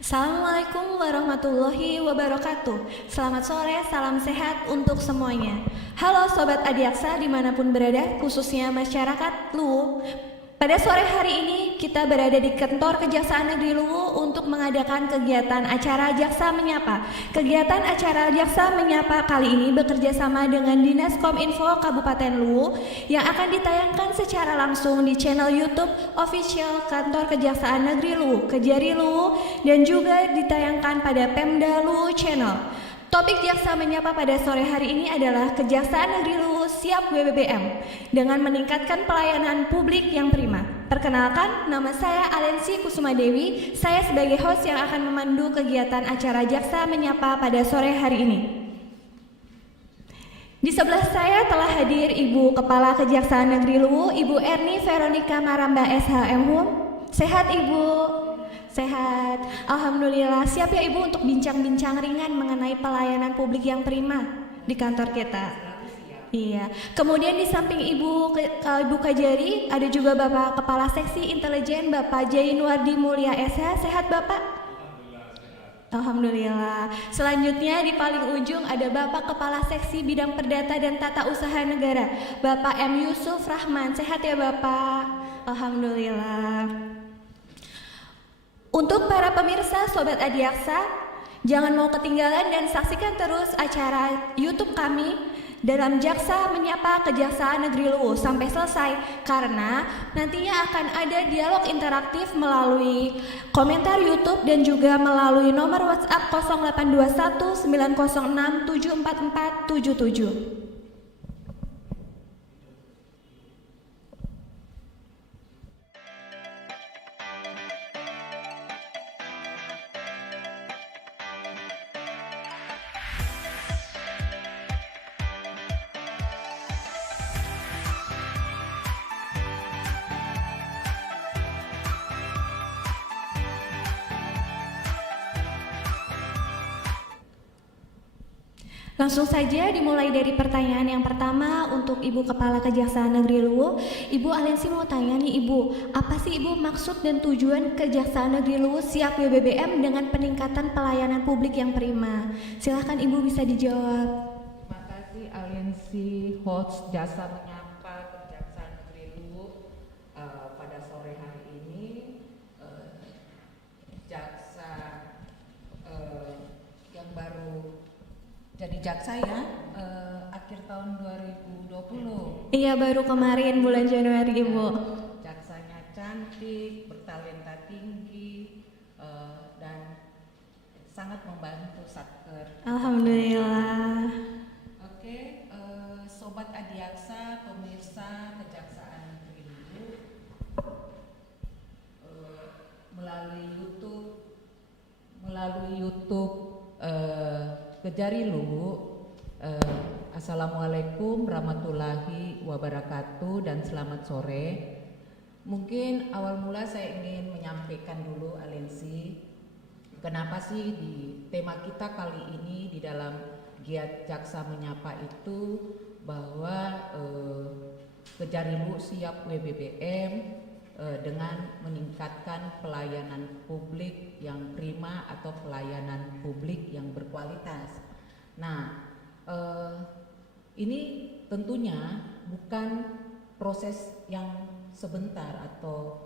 Assalamualaikum warahmatullahi wabarakatuh. Selamat sore, salam sehat untuk semuanya. Halo Sobat Adiaksa dimanapun berada, khususnya masyarakat Luwu. Pada sore hari ini kita berada di kantor Kejaksaan Negeri Luwu untuk mengadakan kegiatan acara Jaksa Menyapa. Kegiatan acara Jaksa Menyapa kali ini bekerja sama dengan Dinas Kominfo Kabupaten Luwu yang akan ditayangkan secara langsung di channel YouTube official Kantor Kejaksaan Negeri Luwu, Kejari Luwu, dan juga ditayangkan pada Pemda Luwu Channel. Topik Jaksa Menyapa pada sore hari ini adalah Kejaksaan Negeri Luwu siap WBBM dengan meningkatkan pelayanan publik yang prima. Perkenalkan, nama saya Alensi Kusuma Dewi. Saya sebagai host yang akan memandu kegiatan acara Jaksa Menyapa pada sore hari ini. Di sebelah saya telah hadir Ibu Kepala Kejaksaan Negeri Luwu, Ibu Erni Veronica Maramba SHM Hum. Sehat Ibu? Sehat, Alhamdulillah. Siap ya Ibu untuk bincang-bincang ringan mengenai pelayanan publik yang prima di kantor kita. Iya. Kemudian di samping Ibu Kajari ada juga Bapak Kepala Seksi Intelijen Bapak Jainuardi Mulya SH. Sehat Bapak? Alhamdulillah. Selanjutnya di paling ujung ada Bapak Kepala Seksi Bidang Perdata dan Tata Usaha Negara Bapak M. Yusuf Rahman. Sehat ya Bapak? Alhamdulillah. Untuk para pemirsa Sobat Adiaksa, jangan mau ketinggalan dan saksikan terus acara YouTube kami dalam Jaksa Menyapa Kejaksaan Negeri Luwu sampai selesai, karena nantinya akan ada dialog interaktif melalui komentar YouTube dan juga melalui nomor WhatsApp 0821 906 74477. Langsung saja dimulai dari pertanyaan yang pertama untuk Ibu Kepala Kejaksaan Negeri Luwu. Ibu Alensi mau tanya nih Ibu, apa sih Ibu maksud dan tujuan Kejaksaan Negeri Luwu siap WBBM dengan peningkatan pelayanan publik yang prima? Silahkan Ibu bisa dijawab. Terima kasih Alensi, host Jasa Menyapa Kejaksaan Negeri Luwu. Pada sore hari ini jaksa yang baru jadi jaksa ya, akhir tahun 2020. Iya, baru kemarin bulan Januari Ibu. Jaksanya cantik, bertalenta tinggi, dan sangat membantu satker. Alhamdulillah. Oke, Sobat Adiaksa, pemirsa Kejaksaan Negeri Luwu, melalui YouTube Kejari Luwu. Assalamualaikum warahmatullahi wabarakatuh dan selamat sore. Mungkin awal mula saya ingin menyampaikan dulu Alensi, kenapa sih di tema kita kali ini di dalam giat Jaksa Menyapa itu bahwa Kejari Luwu siap WBBM dengan meningkatkan pelayanan publik yang prima atau pelayanan publik yang berkualitas. Nah, ini tentunya bukan proses yang sebentar atau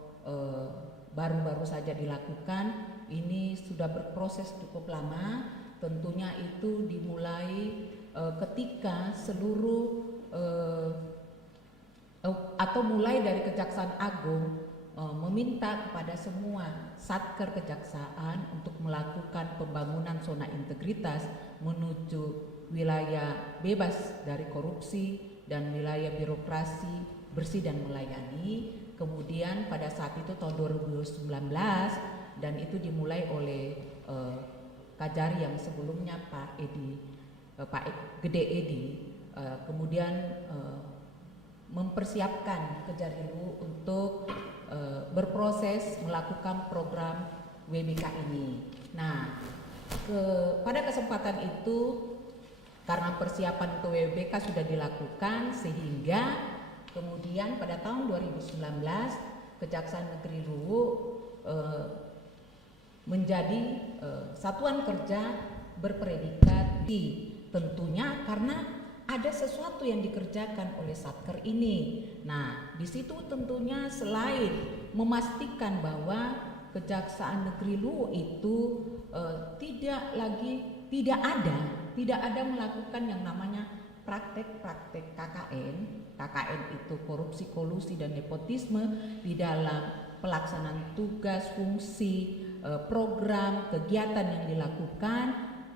baru-baru saja dilakukan. Ini sudah berproses cukup lama. Tentunya itu dimulai ketika seluruh atau mulai dari Kejaksaan Agung meminta kepada semua satker kejaksaan untuk melakukan pembangunan zona integritas menuju wilayah bebas dari korupsi dan wilayah birokrasi bersih dan melayani. Kemudian pada saat itu tahun 2019 dan itu dimulai oleh Kajari yang sebelumnya Pak Gede Edi, kemudian mempersiapkan Kejari Luwu untuk berproses melakukan program WBK ini. Nah, pada kesempatan itu karena persiapan untuk WBK sudah dilakukan sehingga kemudian pada tahun 2019 Kejaksaan Negeri Luwu menjadi satuan kerja berpredikat di, tentunya karena ada sesuatu yang dikerjakan oleh Satker tidak. Nah, di situ tentunya selain memastikan bahwa Kejaksaan Negeri Luwu itu tidak ada melakukan yang namanya praktek-praktek KKN. KKN itu korupsi, kolusi dan nepotisme di dalam pelaksanaan tugas, fungsi, program, kegiatan yang dilakukan.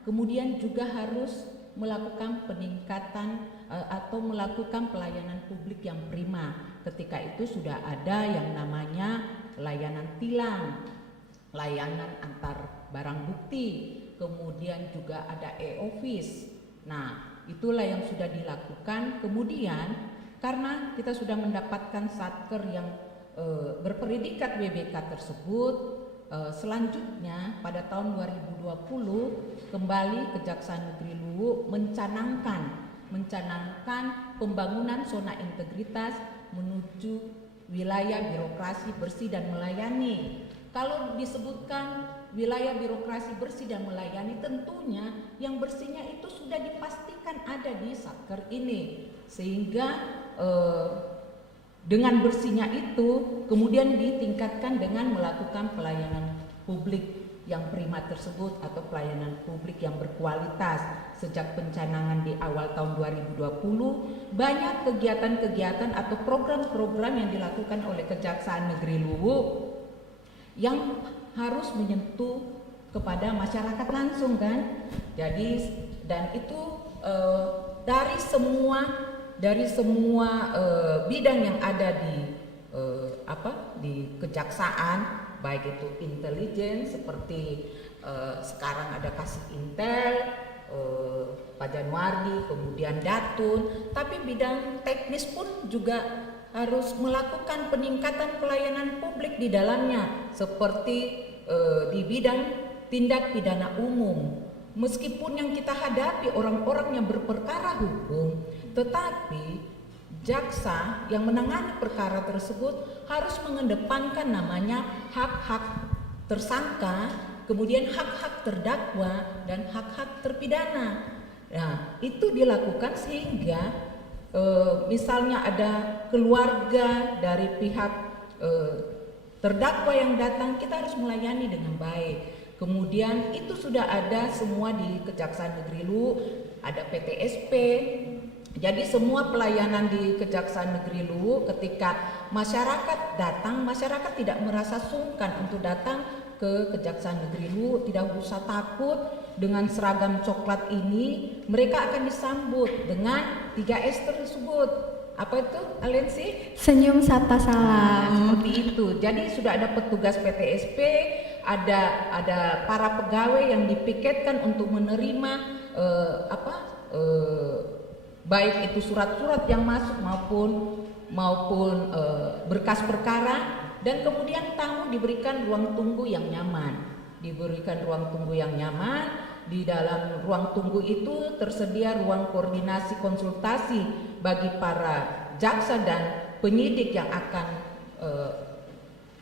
Kemudian juga harus melakukan peningkatan atau melakukan pelayanan publik yang prima. Ketika itu sudah ada yang namanya layanan tilang, layanan antar barang bukti, kemudian juga ada e-office. Nah, itulah yang sudah dilakukan. Kemudian karena kita sudah mendapatkan satker yang berpredikat WBK tersebut, selanjutnya pada tahun 2020 kembali Kejaksaan Negeri Luwu mencanangkan pembangunan zona integritas menuju wilayah birokrasi bersih dan melayani. Kalau disebutkan wilayah birokrasi bersih dan melayani, tentunya yang bersihnya itu sudah dipastikan ada di satker ini, sehingga dengan bersihnya itu kemudian ditingkatkan dengan melakukan pelayanan publik yang prima tersebut atau pelayanan publik yang berkualitas. Sejak pencanangan di awal tahun 2020, banyak kegiatan-kegiatan atau program-program yang dilakukan oleh Kejaksaan Negeri Luwu yang harus menyentuh kepada masyarakat langsung kan. Jadi dan itu dari semua bidang yang ada di kejaksaan, baik itu intelijen seperti sekarang ada Kasih Intel, Pak Januardi, kemudian Datun, tapi bidang teknis pun juga harus melakukan peningkatan pelayanan publik di dalamnya, seperti di bidang tindak pidana umum. Meskipun yang kita hadapi orang-orang yang berperkara hukum, tetapi jaksa yang menangani perkara tersebut harus mengedepankan namanya hak-hak tersangka, kemudian hak-hak terdakwa dan hak-hak terpidana. Nah, itu dilakukan sehingga misalnya ada keluarga dari pihak terdakwa yang datang, kita harus melayani dengan baik. Kemudian itu sudah ada semua di Kejaksaan Negeri Luwu, ada PTSP. Jadi semua pelayanan di Kejaksaan Negeri Luwu, ketika masyarakat datang, masyarakat tidak merasa sungkan untuk datang ke Kejaksaan Negeri Luwu, tidak usah takut dengan seragam coklat ini. Mereka akan disambut dengan 3S tersebut. Apa itu, Alensi? Senyum, sapa, salam. Seperti itu. Jadi sudah ada petugas PTSP, ada para pegawai yang dipiketkan untuk menerima baik itu surat-surat yang masuk maupun berkas perkara, dan kemudian tamu diberikan ruang tunggu yang nyaman. Di dalam ruang tunggu itu tersedia ruang koordinasi konsultasi bagi para jaksa dan penyidik yang akan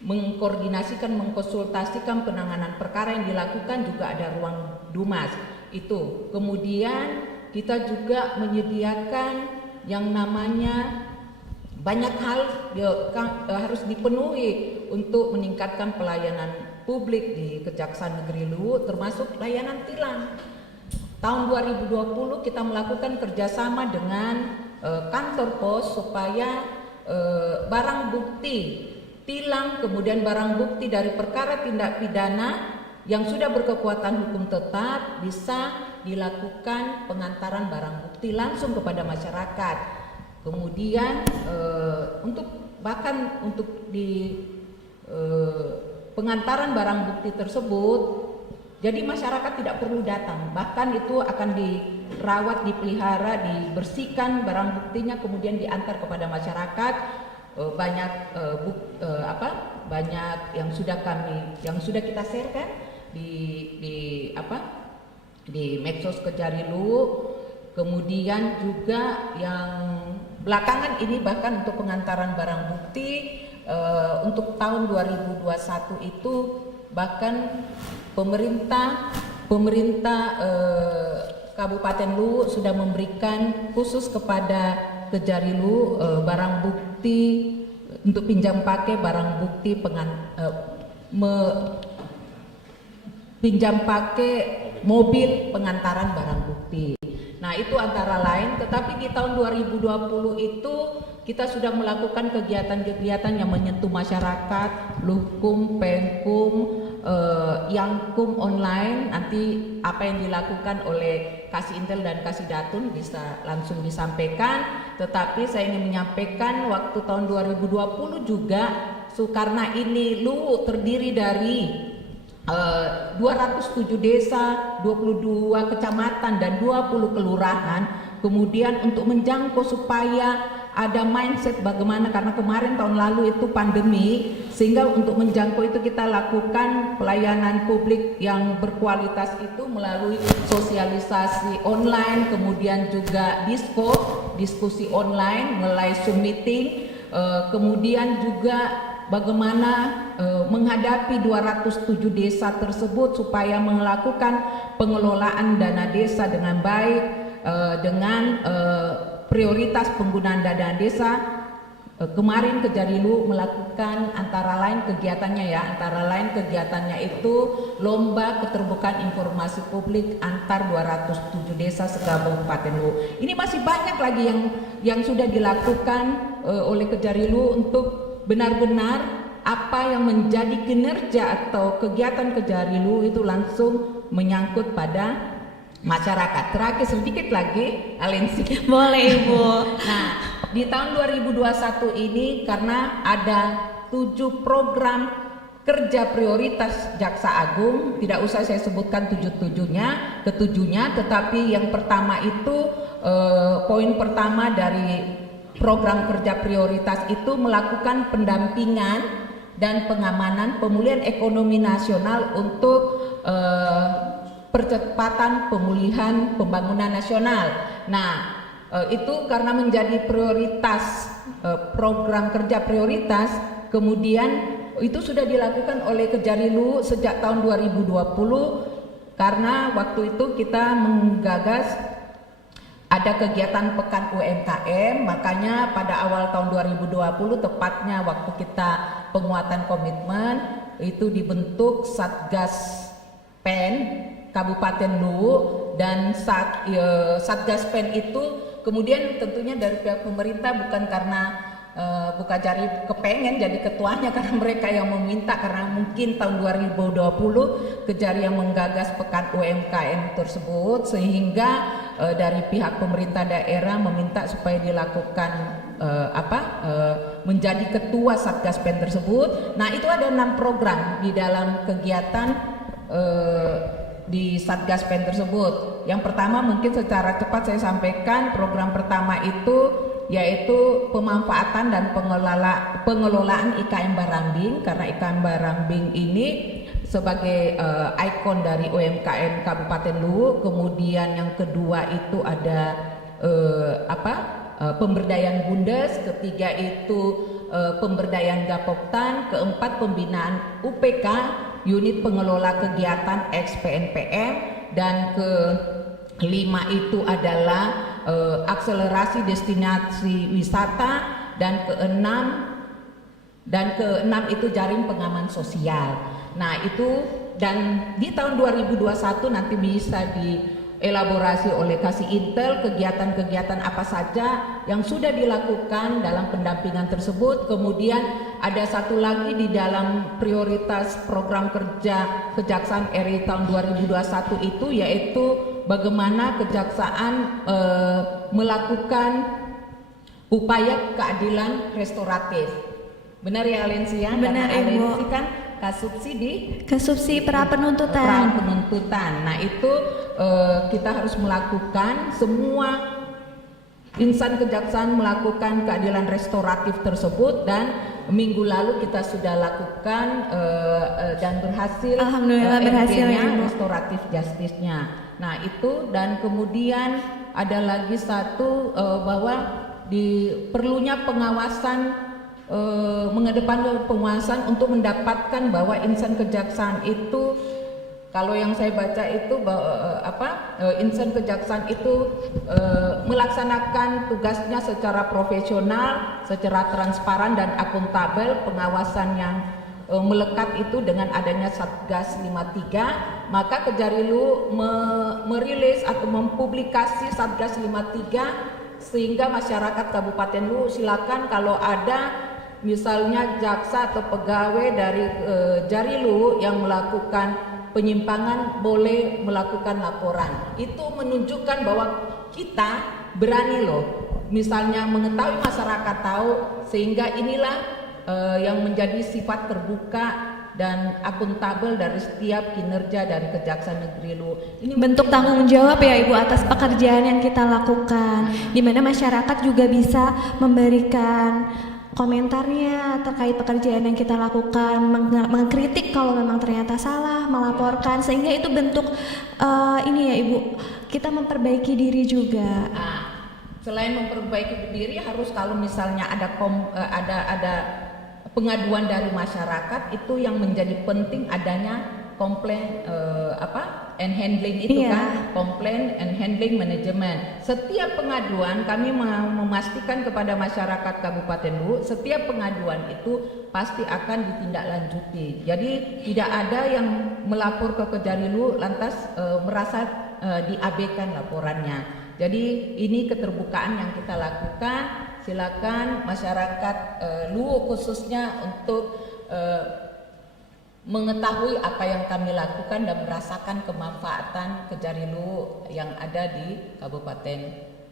mengkonsultasikan penanganan perkara yang dilakukan. Juga ada ruang dumas itu. Kemudian kita juga menyediakan yang namanya banyak hal harus dipenuhi untuk meningkatkan pelayanan publik di Kejaksaan Negeri Luwu, termasuk layanan tilang. Tahun 2020 kita melakukan kerjasama dengan kantor pos supaya barang bukti tilang, kemudian barang bukti dari perkara tindak pidana yang sudah berkekuatan hukum tetap bisa dilakukan pengantaran barang bukti langsung kepada masyarakat. Kemudian untuk di pengantaran barang bukti tersebut, jadi masyarakat tidak perlu datang, bahkan itu akan dirawat, dipelihara, dibersihkan barang buktinya, kemudian diantar kepada masyarakat. Banyak yang sudah kita sharekan di medsos Kejari Luwu. Kemudian juga yang belakangan ini bahkan untuk pengantaran barang bukti untuk tahun 2021 itu bahkan pemerintah Kabupaten Luwu sudah memberikan khusus kepada Kejarilu barang bukti untuk pinjam pakai barang bukti pinjam pakai mobil pengantaran barang bukti. Nah, itu antara lain, tetapi di tahun 2020 itu kita sudah melakukan kegiatan-kegiatan yang menyentuh masyarakat, Luhkum, Pemkum, Yangkum online. Nanti apa yang dilakukan oleh Kasih Intel dan Kasih Datun bisa langsung disampaikan. Tetapi saya ingin menyampaikan waktu tahun 2020 juga, karena ini Luwu terdiri dari 207 desa, 22 kecamatan dan 20 kelurahan. Kemudian untuk menjangkau supaya ada mindset bagaimana, karena kemarin tahun lalu itu pandemi, sehingga untuk menjangkau itu kita lakukan pelayanan publik yang berkualitas itu melalui sosialisasi online, kemudian juga diskusi online, mulai Zoom meeting, kemudian juga bagaimana menghadapi 207 desa tersebut supaya melakukan pengelolaan dana desa dengan baik, dengan prioritas penggunaan dana desa. Kemarin Kejarilu melakukan antara lain kegiatannya itu lomba keterbukaan informasi publik antar 207 desa se-Kabupaten Luwu. Ini masih banyak lagi yang sudah dilakukan oleh Kejarilu untuk benar-benar apa yang menjadi kinerja atau kegiatan Kejarilu itu langsung menyangkut pada masyarakat. Terakhir sedikit lagi, Alensi. Boleh, Ibu. Nah, di tahun 2021 ini karena ada 7 program kerja prioritas Jaksa Agung, tidak usah saya sebutkan ketujuhnya, tetapi yang pertama itu poin pertama dari program kerja prioritas itu melakukan pendampingan dan pengamanan pemulihan ekonomi nasional untuk percepatan pemulihan pembangunan nasional. Nah, itu karena menjadi prioritas program kerja prioritas, kemudian itu sudah dilakukan oleh Kejarilu sejak tahun 2020 karena waktu itu kita menggagas ada kegiatan Pekan UMKM, makanya pada awal tahun 2020 tepatnya waktu kita penguatan komitmen itu dibentuk Satgas PEN Kabupaten Luwu, dan Satgas PEN itu kemudian tentunya dari pihak pemerintah bukan karena Bukajari kepengen jadi ketuanya, karena mereka yang meminta, karena mungkin tahun 2020 Kejari yang menggagas Pekan UMKM tersebut, sehingga dari pihak pemerintah daerah meminta supaya dilakukan menjadi ketua Satgas PEN tersebut. Nah, itu ada 6 program di dalam kegiatan di Satgas PEN tersebut. Yang pertama mungkin secara cepat saya sampaikan, program pertama itu yaitu pemanfaatan dan pengelolaan IKM Barambing, karena IKM Barambing ini sebagai ikon dari UMKM Kabupaten Luwu. Kemudian yang kedua itu ada pemberdayaan Bundes, ketiga itu pemberdayaan Gapoktan, keempat pembinaan UPK unit pengelola kegiatan ex-PNPM, dan kelima itu adalah akselerasi destinasi wisata, dan keenam itu jaring pengaman sosial. Nah, itu, dan di tahun 2021 nanti bisa dielaborasi oleh Kasih Intel kegiatan-kegiatan apa saja yang sudah dilakukan dalam pendampingan tersebut. Kemudian ada satu lagi di dalam prioritas program kerja Kejaksaan RI tahun 2021 itu, yaitu bagaimana Kejaksaan melakukan upaya keadilan restoratif. Benar ya, Alensia? Benar, Ibu. Alensi kan kasubsidi pra penuntutan. Nah, itu kita harus melakukan, semua insan kejaksaan melakukan keadilan restoratif tersebut, dan minggu lalu kita sudah lakukan dan berhasil. Alhamdulillah berhasil ya, Ibu. Restoratif justice-nya. Nah, itu, dan kemudian ada lagi satu bahwa perlunya pengawasan, mengedepankan pengawasan untuk mendapatkan bahwa insan kejaksaan itu Kalau yang saya baca itu insan kejaksaan itu melaksanakan tugasnya secara profesional, secara transparan dan akuntabel. Pengawasan yang melekat itu dengan adanya Satgas 53, maka Kejarilu merilis atau mempublikasi Satgas 53 sehingga masyarakat Kabupaten Luwu silakan kalau ada misalnya jaksa atau pegawai dari Jarilu yang melakukan penyimpangan boleh melakukan laporan. Itu menunjukkan bahwa kita berani loh, misalnya mengetahui masyarakat tahu, sehingga inilah yang menjadi sifat terbuka dan akuntabel dari setiap kinerja dari Kejaksaan Negeri Luwu. Ini bentuk tanggung jawab ya Ibu atas pekerjaan yang kita lakukan, di mana masyarakat juga bisa memberikan komentarnya terkait pekerjaan yang kita lakukan, mengkritik kalau memang ternyata salah, melaporkan, sehingga itu bentuk ini ya Ibu, kita memperbaiki diri juga. Selain memperbaiki diri, harus kalau misalnya ada pengaduan dari masyarakat, itu yang menjadi penting adanya komplain and handling itu kan, complaint and handling management. Setiap pengaduan kami memastikan kepada masyarakat Kabupaten Luwu, setiap pengaduan itu pasti akan ditindaklanjuti. Jadi tidak ada yang melapor ke Kejarilu lantas merasa diabaikan laporannya. Jadi ini keterbukaan yang kita lakukan. Silakan masyarakat Luwu khususnya untuk mengetahui apa yang kami lakukan dan merasakan kemanfaatan Kejarilu yang ada di Kabupaten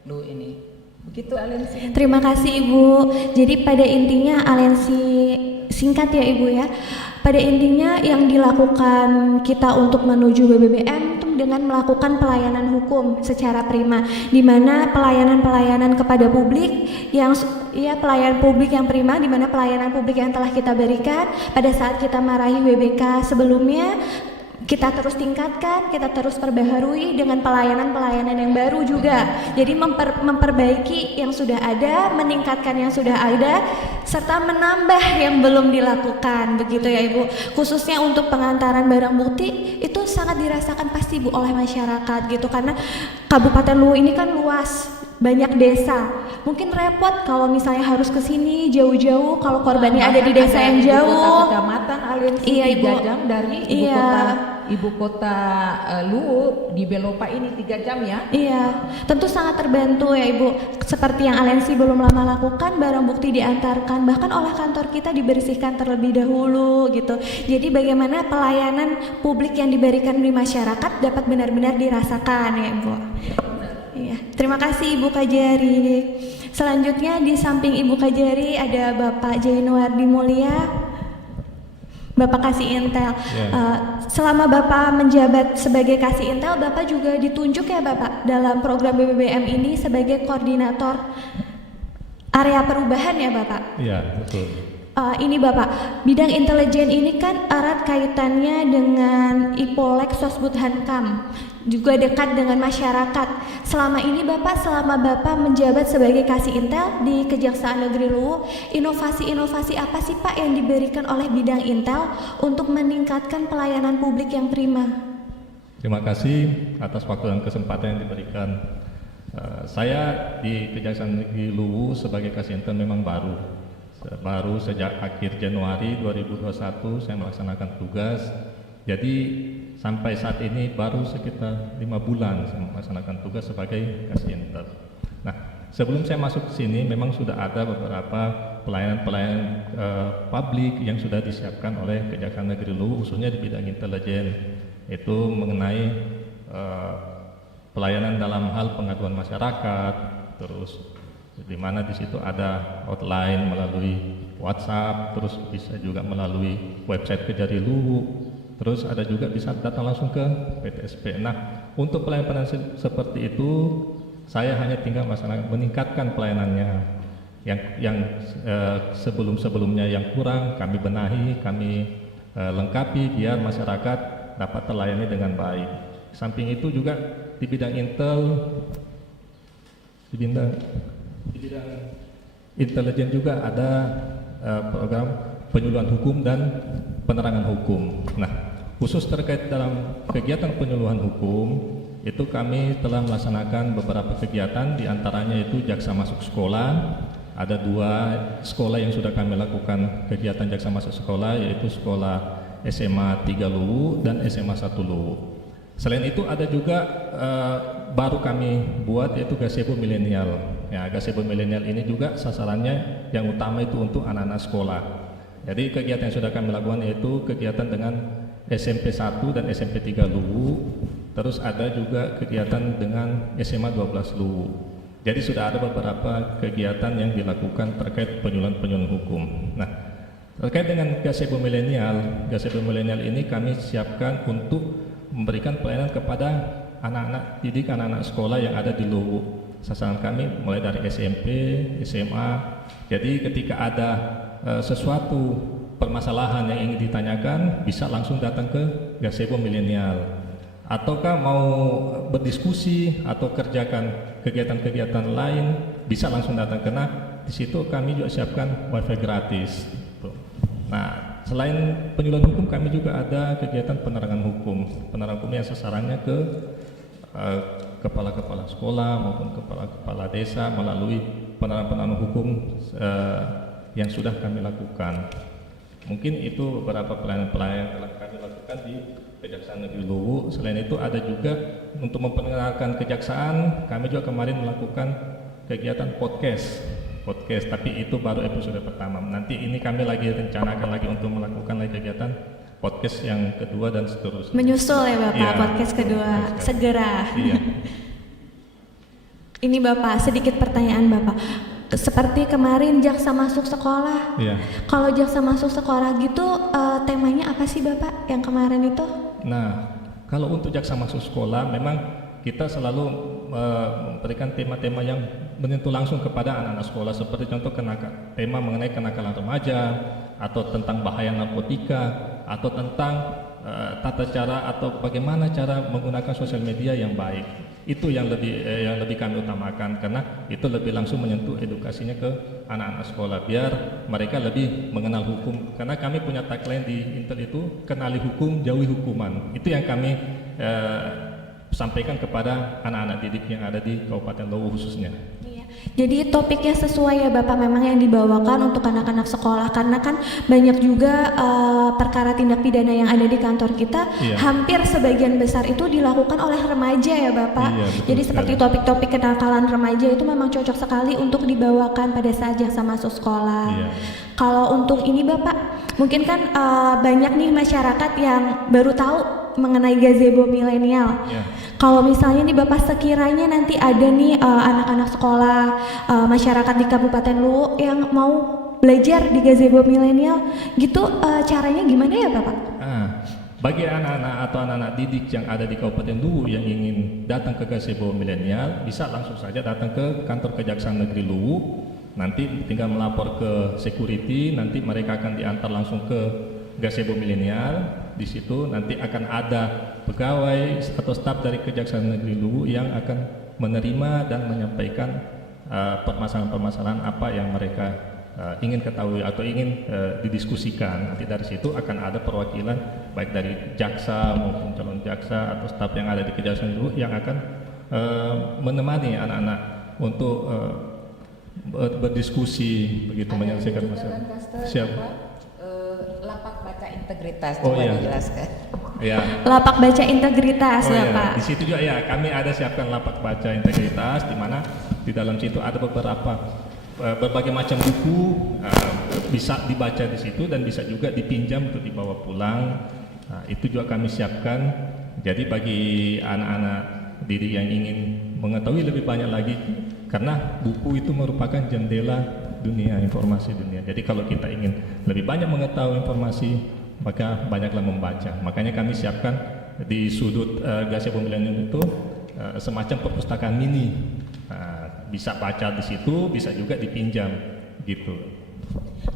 Luwu ini. Begitu Alensi. Terima kasih Ibu. Jadi pada intinya Alensi singkat ya Ibu ya. Pada intinya yang dilakukan kita untuk menuju BBBM itu dengan melakukan pelayanan hukum secara prima, di mana pelayanan kepada publik yang pelayanan publik yang prima, di mana pelayanan publik yang telah kita berikan pada saat kita meraih WBK sebelumnya kita terus tingkatkan, kita terus perbaharui dengan pelayanan yang baru juga. Jadi memperbaiki yang sudah ada, meningkatkan yang sudah ada, serta menambah yang belum dilakukan, begitu ya Ibu. Khususnya untuk pengantaran barang bukti itu sangat dirasakan pasti Bu oleh masyarakat gitu, karena Kabupaten Luwu ini kan luas, banyak desa. Mungkin repot kalau misalnya harus ke sini jauh-jauh kalau korbannya ada di desa yang jauh. Kecamatan Alensi, iya, 3 jam dari ibu kota Luwu di Belopa ini 3 jam ya. Iya, tentu sangat terbantu ya Ibu. Seperti yang Alensi belum lama lakukan, barang bukti diantarkan, bahkan oleh kantor kita dibersihkan terlebih dahulu gitu. Jadi bagaimana pelayanan publik yang diberikan di masyarakat dapat benar-benar dirasakan ya Ibu. Iya, terima kasih Ibu Kajari. Selanjutnya di samping Ibu Kajari ada Bapak Jainuardi Mulia. Bapak Kasih Intel, selama Bapak menjabat sebagai Kasih Intel, Bapak juga ditunjuk ya Bapak dalam program BBBM ini sebagai koordinator area perubahan ya Bapak? Iya, betul. Ini Bapak, bidang intelijen ini kan erat kaitannya dengan Ipolek Sosbudhankam, juga dekat dengan masyarakat. Selama Bapak menjabat sebagai Kasih Intel di Kejaksaan Negeri Luwu, inovasi-inovasi apa sih Pak yang diberikan oleh bidang Intel untuk meningkatkan pelayanan publik yang prima? Terima kasih atas waktu dan kesempatan yang diberikan. Saya di Kejaksaan Negeri Luwu sebagai Kasih Intel memang baru sejak akhir Januari 2021 saya melaksanakan tugas. Jadi sampai saat ini baru sekitar 5 bulan saya melaksanakan tugas sebagai Kasih Intel. Nah, sebelum saya masuk ke sini memang sudah ada beberapa pelayanan publik yang sudah disiapkan oleh Kejaksaan Negeri Luwu khususnya di bidang intelijen, itu mengenai pelayanan dalam hal pengaduan masyarakat, terus di mana di situ ada hotline melalui WhatsApp, terus bisa juga melalui website Kejari Luwu, terus ada juga bisa datang langsung ke PTSP. Nah, untuk pelayanan seperti itu saya hanya tinggal meningkatkan pelayanannya. Yang sebelumnya yang kurang kami benahi, kami lengkapi biar masyarakat dapat terlayani dengan baik. Samping itu juga di bidang Intel, di bidang intelijen juga ada program penyuluhan hukum dan penerangan hukum. Nah, khusus terkait dalam kegiatan penyuluhan hukum, itu kami telah melaksanakan beberapa kegiatan, diantaranya itu jaksa masuk sekolah. Ada 2 sekolah yang sudah kami lakukan kegiatan jaksa masuk sekolah, yaitu sekolah SMA 3 Luwu dan SMA 1 Luwu. Selain itu ada juga baru kami buat, yaitu gazebo milenial. Ya, gazebo milenial ini juga sasarannya yang utama itu untuk anak-anak sekolah. Jadi kegiatan yang sudah kami lakukan yaitu kegiatan dengan SMP 1 dan SMP 3 Luwu. Terus ada juga kegiatan dengan SMA 12 Luwu. Jadi sudah ada beberapa kegiatan yang dilakukan terkait penyuluhan hukum. Nah, terkait dengan gazebo milenial ini kami siapkan untuk memberikan pelayanan kepada anak-anak didik, anak-anak sekolah yang ada di Luwu. Sasaran kami mulai dari SMP, SMA. Jadi ketika ada sesuatu permasalahan yang ingin ditanyakan, bisa langsung datang ke gazebo milenial. Ataukah mau berdiskusi atau kerjakan kegiatan-kegiatan lain, bisa langsung datang, karena di situ kami juga siapkan wifi gratis. Nah, selain penyuluhan hukum, kami juga ada kegiatan penerangan hukum. Penerangan hukum yang sasarannya ke kepala-kepala sekolah maupun kepala-kepala desa melalui penerangan hukum yang sudah kami lakukan. Mungkin itu beberapa pelayanan-pelayanan yang telah kami lakukan di Kejaksaan Negeri Luwu. Selain itu ada juga untuk memperkenalkan kejaksaan, kami juga kemarin melakukan kegiatan podcast, tapi itu baru episode pertama. Nanti ini kami lagi rencanakan lagi untuk melakukan lagi kegiatan podcast yang kedua dan seterusnya. Menyusul ya Bapak, Iya, podcast kedua, podcast. segera. Iya. Ini Bapak, sedikit pertanyaan Bapak. Seperti kemarin jaksa masuk sekolah. Iya. Kalau jaksa masuk sekolah gitu, temanya apa sih Bapak yang kemarin itu? Nah, kalau untuk jaksa masuk sekolah, memang kita selalu memberikan tema-tema yang menyentuh langsung kepada anak-anak sekolah, seperti contoh tema mengenai kenakalan remaja, atau tentang bahaya narkotika, atau tentang tata cara atau bagaimana cara menggunakan sosial media yang baik. Itu yang lebih kami utamakan, karena itu lebih langsung menyentuh edukasinya ke anak-anak sekolah, biar mereka lebih mengenal hukum. Karena kami punya tagline di Intel itu, kenali hukum, jauhi hukuman. Itu yang kami sampaikan kepada anak-anak didik yang ada di Kabupaten Luwu khususnya. Iya. Jadi topiknya sesuai ya Bapak, memang yang dibawakan untuk anak-anak sekolah, karena kan banyak juga perkara tindak pidana yang ada di kantor kita. Iya. Hampir sebagian besar itu dilakukan oleh remaja ya Bapak. Iya, betul jadi sekali. seperti topik-topik kenakalan remaja itu memang cocok sekali untuk dibawakan pada saat jaksa masuk sekolah. Iya. Kalau untuk ini Bapak, mungkin kan banyak nih masyarakat yang baru tahu mengenai gazebo milenial. Iya. Kalau misalnya nih Bapak, sekiranya nanti ada nih anak-anak sekolah, masyarakat di Kabupaten Luwu yang mau belajar di gazebo milenial gitu, caranya gimana ya Bapak? Bagi anak-anak atau anak-anak didik yang ada di Kabupaten Luwu yang ingin datang ke gazebo milenial, bisa langsung saja datang ke kantor Kejaksaan Negeri Luwu. Nanti tinggal melapor ke security, nanti mereka akan diantar langsung ke gazebo milenial. Di situ nanti akan ada pegawai atau staf dari Kejaksaan Negeri Luwu yang akan menerima dan menyampaikan permasalahan-permasalahan apa yang mereka ingin ketahui atau ingin didiskusikan. Nanti dari situ akan ada perwakilan baik dari jaksa maupun calon jaksa atau staf yang ada di Kejaksaan Luwu yang akan menemani anak-anak untuk berdiskusi, begitu, menyelesaikan masalah. Siap. Lapak baca integritas, Oh, coba iya. dijelaskan. Ya. Lapak baca integritas Iya. Bapak. Di situ juga ya kami ada siapkan lapak baca integritas, di mana di dalam situ ada berbagai macam buku, bisa dibaca di situ dan bisa juga dipinjam untuk dibawa pulang. Itu juga kami siapkan. Jadi bagi anak-anak didik yang ingin mengetahui lebih banyak lagi, karena buku itu merupakan jendela dunia, informasi dunia. Jadi kalau kita ingin lebih banyak mengetahui informasi, maka banyaklah membaca. Makanya kami siapkan di sudut gazebo milenial itu semacam perpustakaan mini. Bisa baca di situ, bisa juga dipinjam gitu.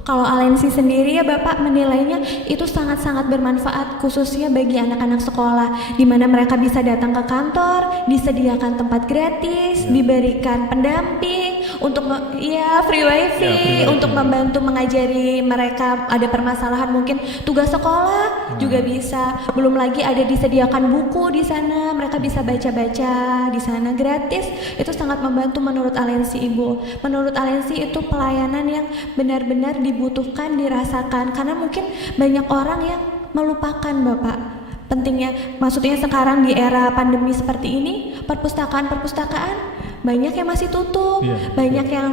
Kalau Alensi sendiri ya Bapak menilainya itu sangat-sangat bermanfaat, khususnya bagi anak-anak sekolah, di mana mereka bisa datang ke kantor, disediakan tempat gratis, diberikan pendamping untuk free wifi, Ya, free wifi. untuk membantu mengajari mereka ada permasalahan mungkin tugas sekolah juga bisa. Belum lagi ada disediakan buku di sana, mereka bisa baca-baca di sana gratis. Itu sangat membantu menurut aliansi Ibu. Menurut aliansi itu pelayanan yang benar-benar dibutuhkan, dirasakan karena mungkin banyak orang yang melupakan Bapak pentingnya. Maksudnya sekarang di era pandemi seperti ini, perpustakaan banyak yang masih tutup, Iya, banyak yang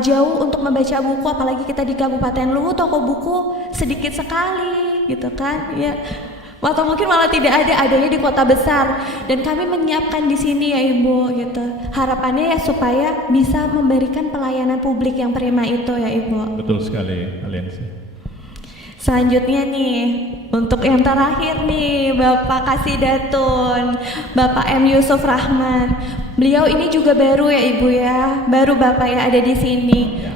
jauh untuk membaca buku, apalagi kita di Kabupaten Luwu toko buku sedikit sekali gitu kan ya, atau mungkin malah tidak adanya di kota besar, dan kami menyiapkan di sini ya Ibu gitu. Harapannya ya supaya bisa memberikan pelayanan publik yang prima itu ya Ibu. Betul sekali aliansi. Selanjutnya nih, untuk yang terakhir nih, Bapak Kasidatun, Bapak M. Yusuf Rahman. Beliau ini juga baru ya Ibu ya, baru Bapak ya ada di sini. Ya.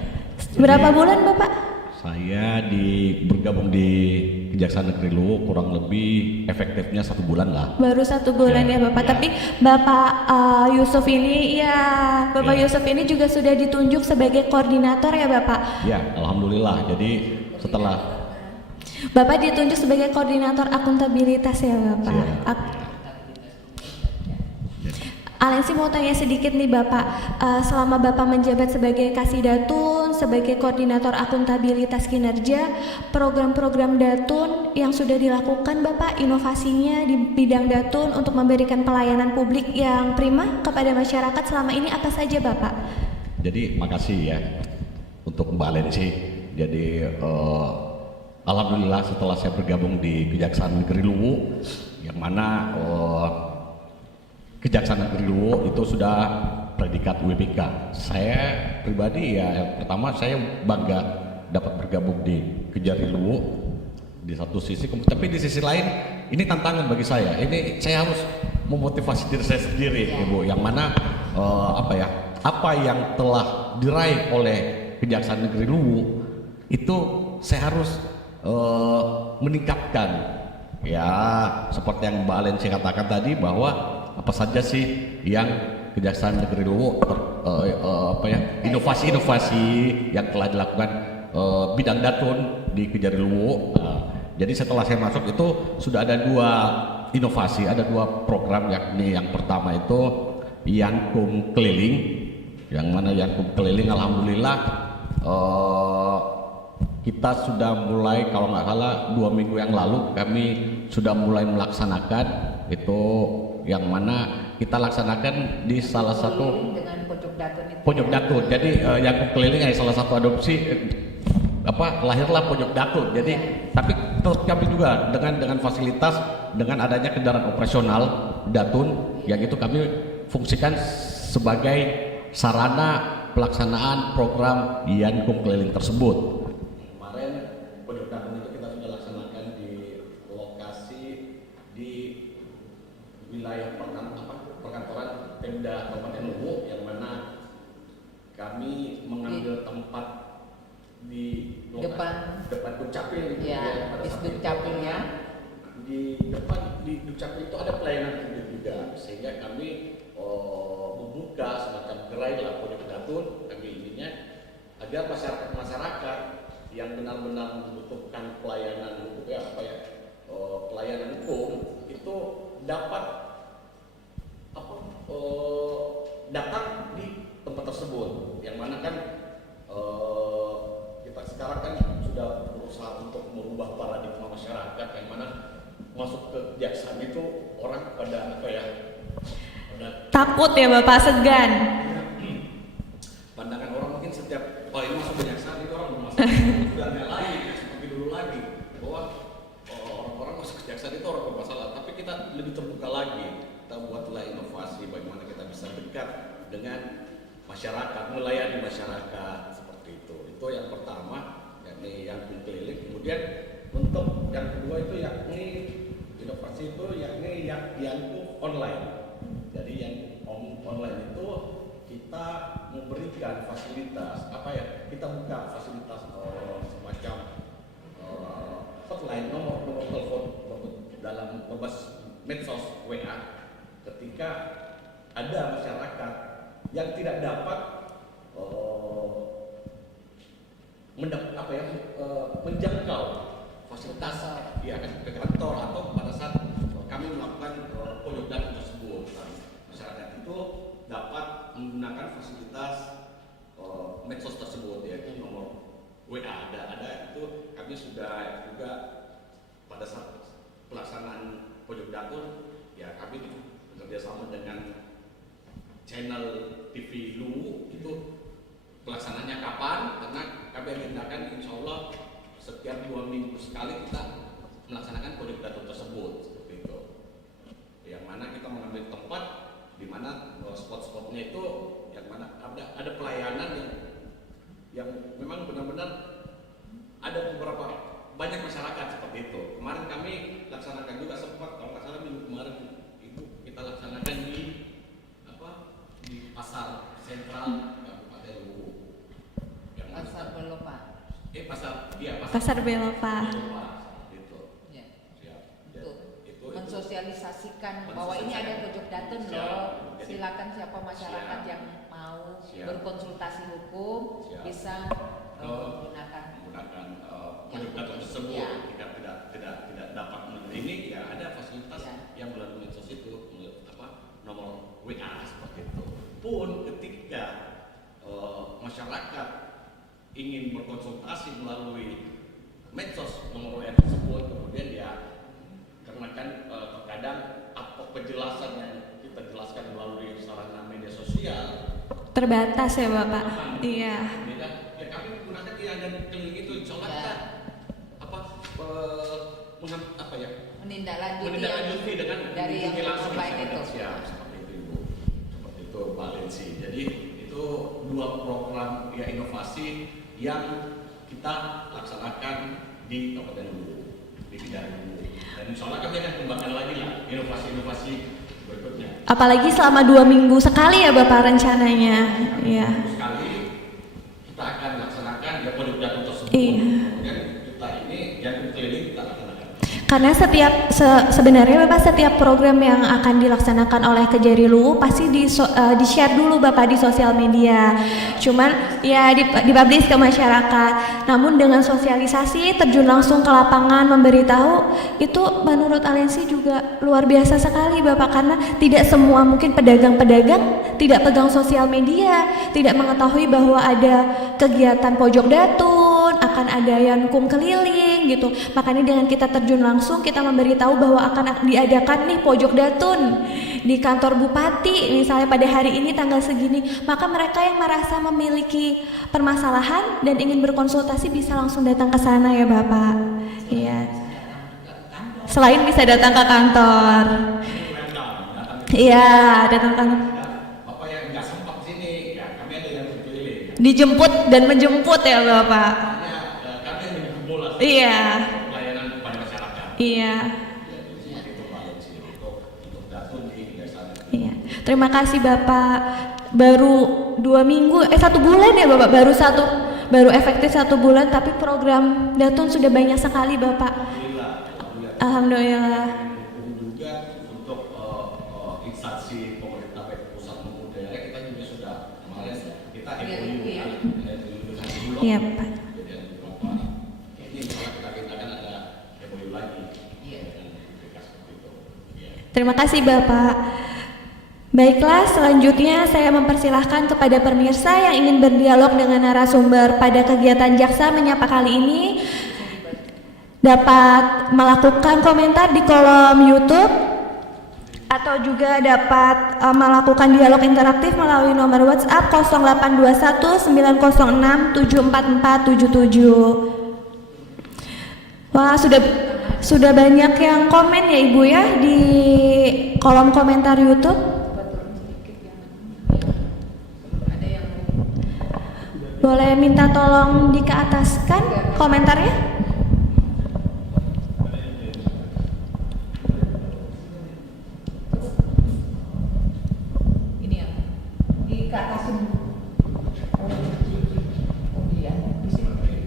Berapa bulan Bapak? Saya bergabung di Kejaksaan Negeri Luwu kurang lebih efektifnya 1 bulan lah. Baru 1 bulan ya Bapak, tapi Bapak Yusuf ini Bapak Ya. Yusuf ini juga sudah ditunjuk sebagai koordinator ya Bapak. Ya, alhamdulillah. Jadi setelah Bapak ditunjuk sebagai koordinator akuntabilitas ya Bapak. Siap. Aliansi mau tanya sedikit nih Bapak, selama Bapak menjabat sebagai Kasidatun, sebagai koordinator akuntabilitas kinerja, program-program Datun yang sudah dilakukan Bapak, inovasinya di bidang Datun untuk memberikan pelayanan publik yang prima kepada masyarakat selama ini apa saja Bapak? Jadi makasih ya untuk Mbak Lensi. Jadi alhamdulillah setelah saya bergabung di Kejaksaan Negeri Luwu, yang mana Kejaksaan Negeri Luwu itu sudah predikat WPK. Saya pribadi ya yang pertama saya bangga dapat bergabung di Kejari Luwu di satu sisi, tapi di sisi lain ini tantangan bagi saya. Ini saya harus memotivasi diri saya sendiri, Ibu. Yang mana apa yang telah diraih oleh Kejaksaan Negeri Luwu itu saya harus meningkatkan. Ya seperti yang Mbak Alensi katakan tadi bahwa apa saja sih yang Kejaksaan Negeri Luwu inovasi-inovasi yang telah dilakukan bidang Datun di Kejari Luwu. Jadi setelah saya masuk itu sudah ada 2 inovasi, ada 2 program, yakni yang pertama itu Yankum Keliling, yang mana Yankum Keliling alhamdulillah kita sudah mulai, kalau nggak salah 2 minggu yang lalu kami sudah mulai melaksanakan itu, yang mana kita laksanakan di salah satu dengan pojok Datun itu. pojok Datun. Jadi yang keliling salah satu adopsi lahirlah pojok Datun. Jadi tapi tetap kami juga dengan fasilitas, dengan adanya kendaraan operasional Datun yang itu kami fungsikan sebagai sarana pelaksanaan program Yankum Keliling tersebut. Kemarin pojok Datun itu kita sudah laksanakan di lokasi di wilayah perkantoran Pemda Kabupaten Luwu, yang mana kami mengambil tempat di depan Dukcapil Ya, di Dukcapil ya. Di depan di Dukcapil itu ada pelayanan publik juga, sehingga kami membuka semacam gerai lah pojok Datun. Kami inginnya agar masyarakat yang benar-benar membutuhkan pelayanan hukum pelayanan hukum itu dapat datang di tempat tersebut, yang mana kan kita sekarang kan sudah berusaha untuk merubah paradigma masyarakat, yang mana masuk ke kejaksaan itu orang pada Takut ya Bapak, segan. pandangan orang mungkin setiap ini masuk kejaksaan itu orang bermasalah sudah lain seperti dulu lagi, bahwa orang-orang masuk kejaksaan itu orang bermasalah, tapi kita lebih terbuka lagi. Kita buatlah inovasi bagaimana kita bisa dekat dengan masyarakat, melayani masyarakat seperti itu. Itu yang pertama, yakni yang keliling. Kemudian untuk yang kedua itu yakni inovasi itu yakni yang online. Jadi yang online itu kita memberikan fasilitas kita buka fasilitas semacam hotline, nomor telepon dalam berbasis medsos WA. Ketika ada masyarakat yang tidak dapat menjangkau fasilitas ya ke kantor atau pada saat kami melakukan pojok data tersebut. Masyarakat itu dapat menggunakan fasilitas medsos tersebut, yaitu nomor WA ada itu kami sudah juga pada saat pelaksanaan pojok dapur ya kami bekerja sama dengan channel TV Luwu itu pelaksananya kapan, karena kami agendakan insya Allah setiap 2 minggu sekali kita melaksanakan pojok dapur tersebut seperti itu, yang mana kita mengambil tempat di mana spot-spotnya itu yang mana ada pelayanan yang memang benar-benar ada beberapa banyak masyarakat seperti itu. Kemarin kami laksanakan juga sempat, kalau nggak salah minggu kemarin itu kita laksanakan di pasar sentral Kabupaten Luwu. Pasar Belopa. Pasar Belopa. Itu. Ya. Siap. Itu mensosialisasikan bahwa ini ada pojok datun loh. Silakan siapa masyarakat yang mau berkonsultasi hukum bisa menggunakan pojok datun tersebut. Jika tidak dapat melalui ini, ya ada fasilitas yang melalui medsos itu, nomor WA seperti itu. Pun ketika masyarakat ingin berkonsultasi melalui medsos nomor WA tersebut, kemudian ya karena kan terkadang apa penjelasan yang kita jelaskan melalui sarana media sosial Terbatas ya Bapak. Iya. Ya kami menggunakan dan keliling itu insya Allah kita menindaklanjuti dengan dari yang langsung baik itu. Siap, seperti itu Ibu. Seperti itu Pak Lensi. Jadi itu 2 program ya inovasi yang kita laksanakan di Kabupaten Luwu, di bidang Luwu. Dan insya Allah kami akan kembangkan lagi lah inovasi-inovasi berikutnya. Apalagi selama 2 minggu sekali ya Bapak rencananya. Iya. Sekali kita akan laksanakan ya pojok dapur tersebut. Iya. Kemudian kita ini yang keliling kita laksanakan. Karena sebenarnya Bapak setiap program yang akan dilaksanakan oleh Kejari Luwu pasti di-share dulu Bapak di sosial media. Cuman ya dipublish ke masyarakat. Namun dengan sosialisasi terjun langsung ke lapangan memberitahu itu menurut Alensi juga luar biasa sekali Bapak, karena tidak semua mungkin pedagang-pedagang tidak pegang sosial media, tidak mengetahui bahwa ada kegiatan pojok datun, akan ada yankum keliling gitu. Makanya dengan kita terjun langsung kita memberitahu bahwa akan diadakan nih pojok datun di kantor bupati misalnya pada hari ini tanggal segini, maka mereka yang merasa memiliki permasalahan dan ingin berkonsultasi bisa langsung datang ke sana ya Bapak. Iya. Selain bisa datang ke kantor. Iya, datang ke kantor. Bapak yang nggak sempat sini, ya kami ada yang berkeliling. Dijemput dan menjemput ya Bapak. Kami yang menjemput bola. Iya. Pelayanan kepada masyarakat. Iya. Itu Pak Lensi untuk datun di desa. Iya. Terima kasih Bapak. Baru 2 minggu, 1 bulan ya Bapak, baru efektif 1 bulan, tapi program datun sudah banyak sekali Bapak. Alhamdulillah. Juga untuk instansi pemerintah baik pusat maupun daerah kita juga sudah kemarin kita MOU dengan Bulog. Iya Pak. Jadi ada beberapa. Ini misalnya kita akan ada MOU lagi. Dengan mereka seperti itu. Terima kasih Bapak. Baiklah, selanjutnya saya mempersilahkan kepada pemirsa yang ingin berdialog dengan narasumber pada kegiatan Jaksa Menyapa kali ini dapat melakukan komentar di kolom YouTube atau juga dapat melakukan dialog interaktif melalui nomor WhatsApp 0821 906 74477. Wah, sudah banyak yang komen ya Ibu ya di kolom komentar YouTube. Boleh minta tolong dikeataskan komentarnya? Ini ya. Dikeatasin. Di sini.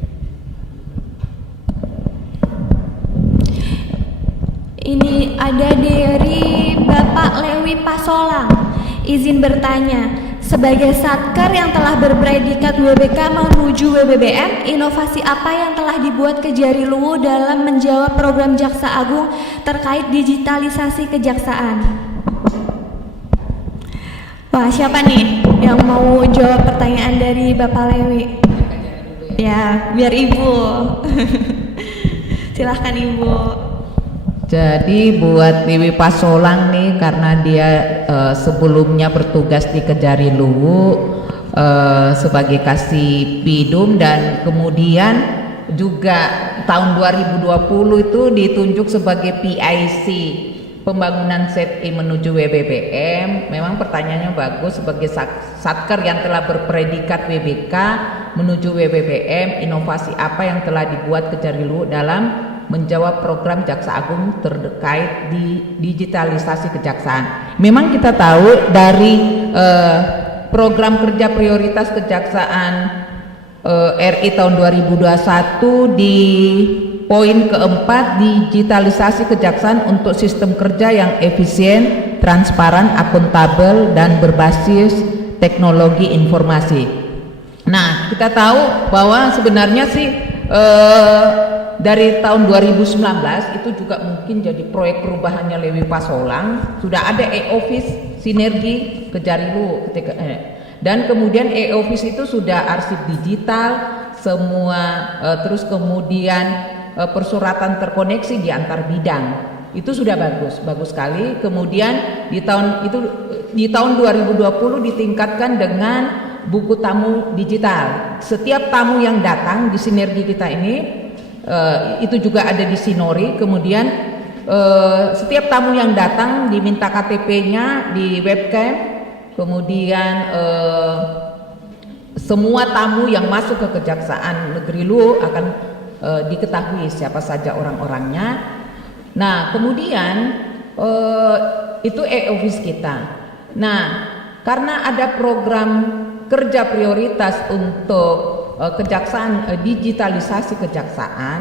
Ini ada dari Bapak Lewi Pasolang. Izin bertanya, Sebagai satker yang telah berpredikat WBK menuju WBBM, inovasi apa yang telah dibuat Kejari Luwu dalam menjawab program Jaksa Agung terkait digitalisasi kejaksaan? Wah, siapa nih yang mau jawab pertanyaan dari Bapak Lewi? Ya, biar Ibu. Silahkan Ibu. Jadi buat Wiwi Pasolang nih, karena dia sebelumnya bertugas di Kejari Luwu sebagai kasih pidum, dan kemudian juga tahun 2020 itu ditunjuk sebagai PIC pembangunan SETI menuju WBBM. Memang pertanyaannya bagus, sebagai satker yang telah berpredikat WBK menuju WBBM, inovasi apa yang telah dibuat Kejari Luwu dalam menjawab program Jaksa Agung terkait di digitalisasi kejaksaan. Memang kita tahu dari program kerja prioritas kejaksaan RI tahun 2021 di poin keempat, digitalisasi kejaksaan untuk sistem kerja yang efisien, transparan, akuntabel, dan berbasis teknologi informasi. Nah, kita tahu bahwa sebenarnya sih dari tahun 2019 itu juga mungkin jadi proyek perubahannya Lewi Pasolang, sudah ada e-office sinergi Kejari Luwu ketika dan kemudian e-office itu sudah arsip digital semua, terus kemudian persuratan terkoneksi di antar bidang. Itu sudah bagus sekali. Kemudian di tahun 2020 ditingkatkan dengan buku tamu digital. Setiap tamu yang datang di sinergi kita ini itu juga ada di Sinori. Kemudian setiap tamu yang datang diminta KTP-nya di webcam. Kemudian semua tamu yang masuk ke Kejaksaan Negeri Luwu akan diketahui siapa saja orang-orangnya. Nah, kemudian itu e-office kita. Nah, karena ada program kerja prioritas untuk kejaksaan, digitalisasi kejaksaan,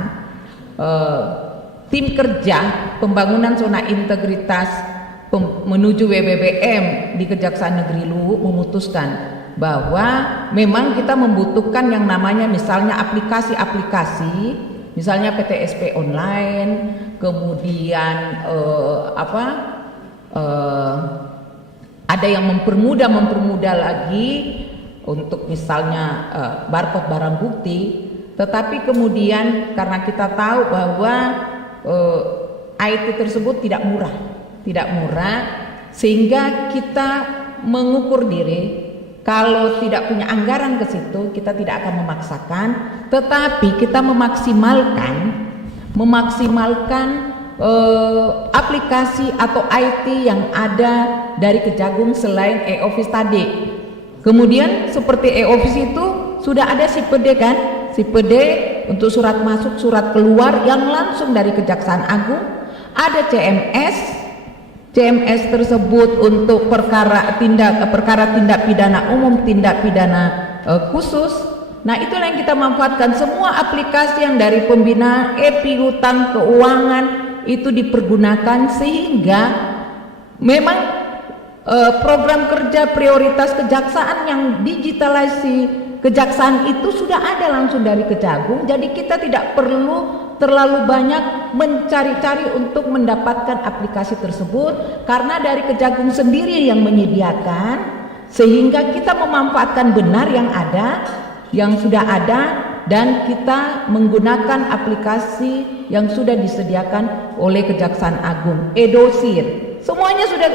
tim kerja pembangunan zona integritas menuju WBBM di Kejaksaan Negeri Luwu memutuskan bahwa memang kita membutuhkan yang namanya misalnya aplikasi-aplikasi, misalnya PTSP online, kemudian ada yang mempermudah lagi untuk misalnya barcode barang bukti. Tetapi kemudian karena kita tahu bahwa IT tersebut tidak murah, sehingga kita mengukur diri, kalau tidak punya anggaran ke situ kita tidak akan memaksakan, tetapi kita memaksimalkan aplikasi atau IT yang ada dari Kejagung selain e-office tadi. Kemudian seperti e-office itu sudah ada SIPD kan, SIPD untuk surat masuk, surat keluar yang langsung dari Kejaksaan Agung. Ada CMS tersebut untuk perkara tindak pidana umum, tindak pidana khusus. Nah, itulah yang kita manfaatkan, semua aplikasi yang dari pembinaan, hutang, keuangan itu dipergunakan, sehingga memang program kerja prioritas kejaksaan yang digitalisasi kejaksaan itu sudah ada langsung dari Kejagung. Jadi kita tidak perlu terlalu banyak mencari-cari untuk mendapatkan aplikasi tersebut, karena dari Kejagung sendiri yang menyediakan, sehingga kita memanfaatkan benar yang sudah ada, dan kita menggunakan aplikasi yang sudah disediakan oleh Kejaksaan Agung. E-dosir semuanya sudah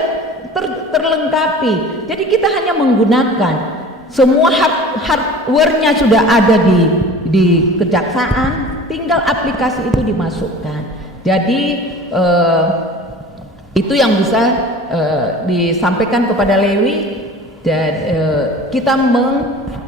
terlengkapi, jadi kita hanya menggunakan, semua hardware-nya sudah ada di kejaksaan, tinggal aplikasi itu dimasukkan. Jadi itu yang bisa disampaikan kepada Lewi, dan kita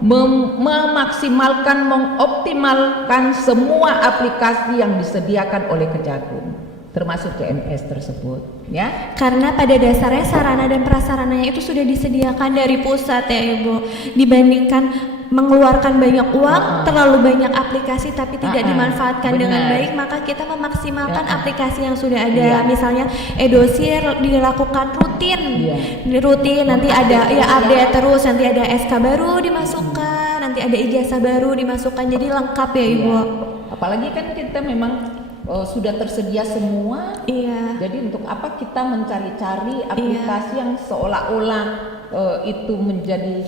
memaksimalkan, mengoptimalkan semua aplikasi yang disediakan oleh Kejagung, termasuk CMS tersebut, ya. Karena pada dasarnya sarana dan prasarananya itu sudah disediakan dari pusat ya Ibu. Dibandingkan mengeluarkan banyak uang, terlalu banyak aplikasi tapi tidak dimanfaatkan dengan benar. baik, maka kita memaksimalkan aplikasi yang sudah Iya. ada. Misalnya e-dosir dilakukan rutin, nanti ada ya update terus, nanti ada SK baru dimasukkan, nanti ada ijazah baru dimasukkan, jadi lengkap ya Ibu. Iya. Apalagi kan kita memang sudah tersedia semua. Iya. Jadi untuk apa kita mencari-cari aplikasi yang seolah-olah itu menjadi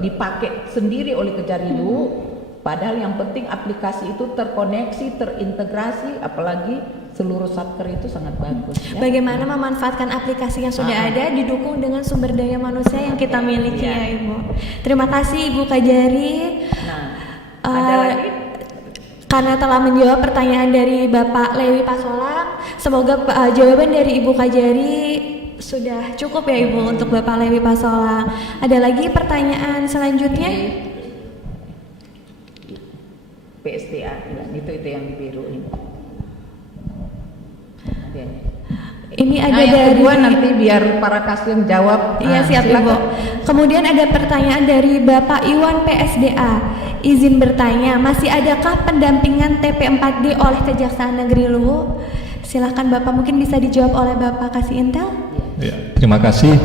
dipakai sendiri oleh Kejarilu, padahal yang penting aplikasi itu terkoneksi, terintegrasi, apalagi seluruh satker itu sangat bagus. Ya. Bagaimana memanfaatkan aplikasi yang sudah ada didukung dengan sumber daya manusia yang kita miliki ya Ibu. Terima kasih Ibu Kajari. Nah, ada lagi? Karena telah menjawab pertanyaan dari Bapak Lewi Pasolang, semoga jawaban dari Ibu Kajari sudah cukup ya Ibu untuk Bapak Lewi Pasolang. Ada lagi pertanyaan selanjutnya? PSTA, itu yang di biru ini. Ada ini. Ini ada yang dari kedua nanti biar para kasih yang jawab. Iya siap silakan. Ibu. Kemudian ada pertanyaan dari Bapak Iwan PSDA. Izin bertanya, masih adakah pendampingan TP4D oleh Kejaksaan Negeri Luwu? Silakan Bapak, mungkin bisa dijawab oleh Bapak Kasih Intel. Ya, terima kasih.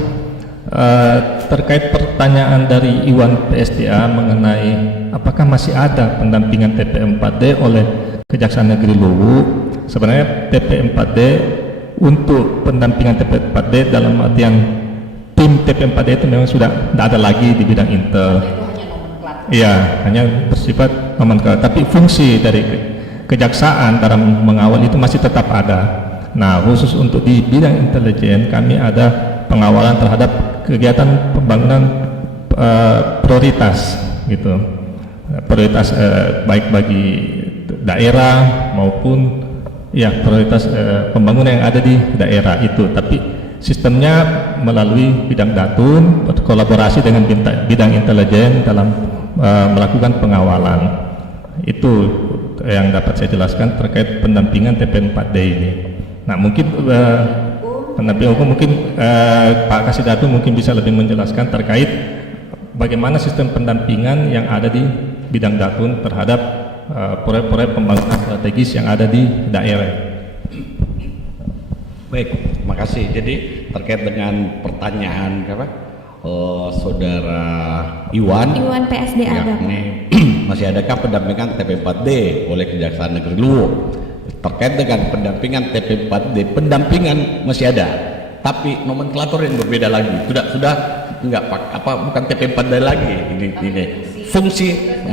Terkait pertanyaan dari Iwan PSDA mengenai apakah masih ada pendampingan TP4D oleh Kejaksaan Negeri Luwu, sebenarnya TP4D untuk pendampingan TP4D dalam artian tim TP4D itu memang sudah tidak ada lagi di bidang intel. Iya, hanya bersifat nomenklatur. Tapi fungsi dari kejaksaan dalam mengawal itu masih tetap ada. Nah, khusus untuk di bidang intelijen kami ada pengawalan terhadap kegiatan pembangunan prioritas gitu. Prioritas baik bagi daerah maupun ya prioritas pembangunan yang ada di daerah itu. Tapi sistemnya melalui bidang datun berkolaborasi dengan bidang intelijen dalam melakukan pengawalan. Itu yang dapat saya jelaskan terkait pendampingan TP4D ini. Nah, mungkin pendamping hukum mungkin Pak Kasidatu mungkin bisa lebih menjelaskan terkait bagaimana sistem pendampingan yang ada di bidang datun terhadap proyek-proyek pembangunan strategis yang ada di daerah. Baik, terima kasih. Jadi terkait dengan pertanyaan Saudara Iwan PSDA Bapak. yakni masih adakah pendampingan TP4D oleh Kejaksaan Negeri Luwu? Terkait dengan pendampingan TP4D, pendampingan masih ada, tapi nomenklatur yang berbeda lagi. Sudah enggak bukan TP4D lagi ini. Fungsinya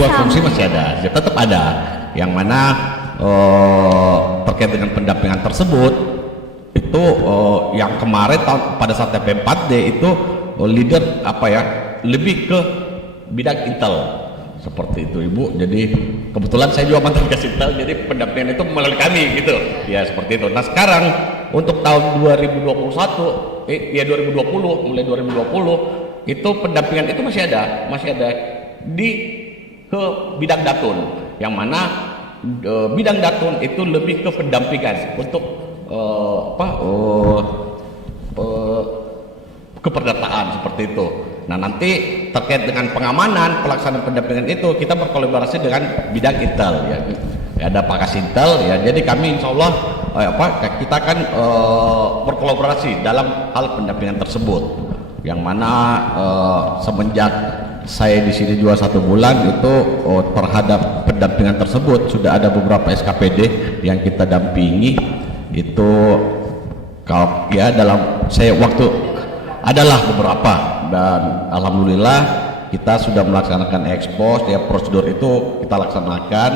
sama. Fungsi masih ada, tetap ada. Yang mana terkait dengan pendampingan tersebut itu yang kemarin pada saat TP4D itu leader lebih ke bidang intel seperti itu Ibu. Jadi kebetulan saya juga mantan Kasintel, jadi pendampingan itu melalui kami gitu ya, seperti itu. Nah, sekarang untuk tahun 2021 mulai 2020 itu pendampingan itu masih ada ke bidang datun, yang mana bidang datun itu lebih ke pendampingan untuk keperdataan seperti itu. Nah, nanti terkait dengan pengamanan pelaksanaan pendampingan itu kita berkolaborasi dengan bidang intel ya. Ada Pak Kasintel ya. Jadi kami insya Allah kita akan berkolaborasi dalam hal pendampingan tersebut. Yang mana semenjak saya di sini juga 1 bulan itu terhadap pendampingan tersebut sudah ada beberapa SKPD yang kita dampingi. Itu kalau ya dalam saya waktu adalah beberapa, dan alhamdulillah kita sudah melaksanakan ekspos ya, prosedur itu kita laksanakan.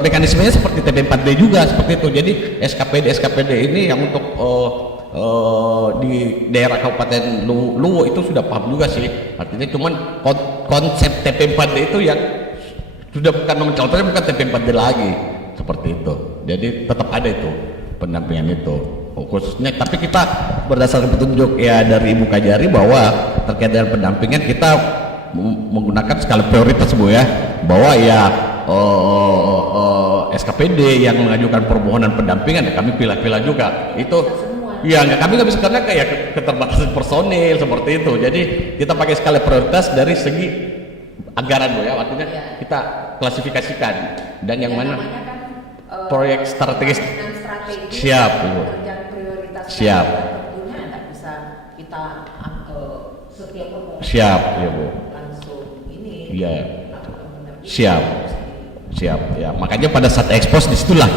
Mekanismenya seperti TP4D juga seperti itu. Jadi SKPD ini yang untuk di daerah Kabupaten Luwu itu sudah paham juga sih. Artinya cuman konsep TP4D itu yang sudah bukan nomenklaturnya, bukan TP4D lagi seperti itu. Jadi tetap ada itu pendampingan itu khususnya, tapi kita berdasarkan petunjuk ya dari Ibu Kajari bahwa terkait dengan pendampingan kita menggunakan skala prioritas Bu ya, bahwa ya SKPD yang mengajukan permohonan pendampingan ya kami pilih-pilih juga itu Ya, kami nggak bisa karena kayak keterbatasan personil seperti itu. Jadi kita pakai skala prioritas dari segi anggaran Bu ya, artinya kita klasifikasikan dan yang mana namanya kan, proyek strategis. pembangunan strategis, Siap, Bu. pekerjaan prioritas Siap. tentunya nggak bisa kita setiap program Siap, ya Bu. langsung ini Iya. lakukan menerbitkan. Siap. Siap ya. Makanya pada saat ekspos disitulah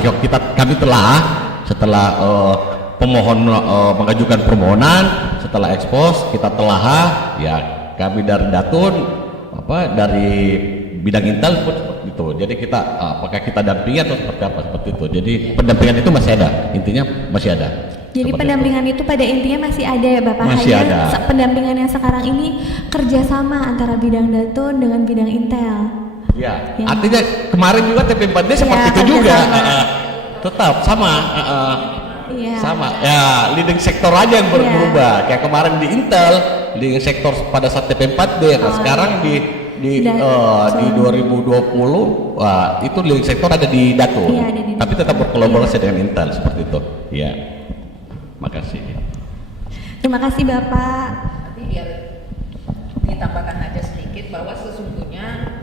kami telah setelah pemohon mengajukan permohonan, setelah ekspos kita telah ya kami dari Datun dari bidang Intel pun seperti itu. Jadi kita apakah kita dampingi atau seperti apa seperti itu. Jadi pendampingan itu masih ada, intinya masih ada. Jadi Seperti pendampingan itu pada intinya masih ada ya Bapak. Masih Hanya ada. pendampingan yang sekarang ini kerjasama antara bidang Datun dengan bidang Intel. Ya, Ya. artinya kemarin juga TP4D seperti itu juga. kerjasama. Tetap sama. Iya. Sama. Ya, leading sektor aja yang Iya. berubah. Kayak kemarin di Intel, leading sektor pada saat TP4D. Nah, sekarang di Dan- 2020 wah, itu leading sektor ada di Datun. Iya, ada di Tapi tetap berkolaborasi dengan Intel seperti itu. Ya. Makasih. Terima kasih Bapak. Nanti biar ditambahkan aja sedikit bahwa sesungguhnya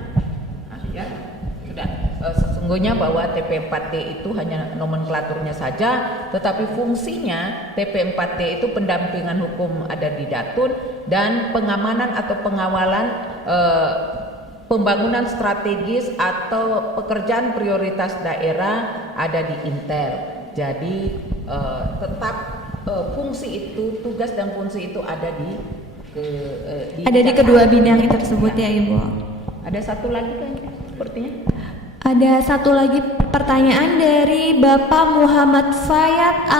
sesungguhnya bahwa TP4D itu hanya nomenklaturnya saja, tetapi fungsinya TP4D itu pendampingan hukum ada di Datun dan pengamanan atau pengawalan pembangunan strategis atau pekerjaan prioritas daerah ada di Intel. Jadi tetap fungsi itu, tugas dan fungsi itu ada di Ada di kedua bidang tersebut ya Ibu. Ada satu lagi kan sepertinya. Ada satu lagi pertanyaan dari Bapak Muhammad Fayat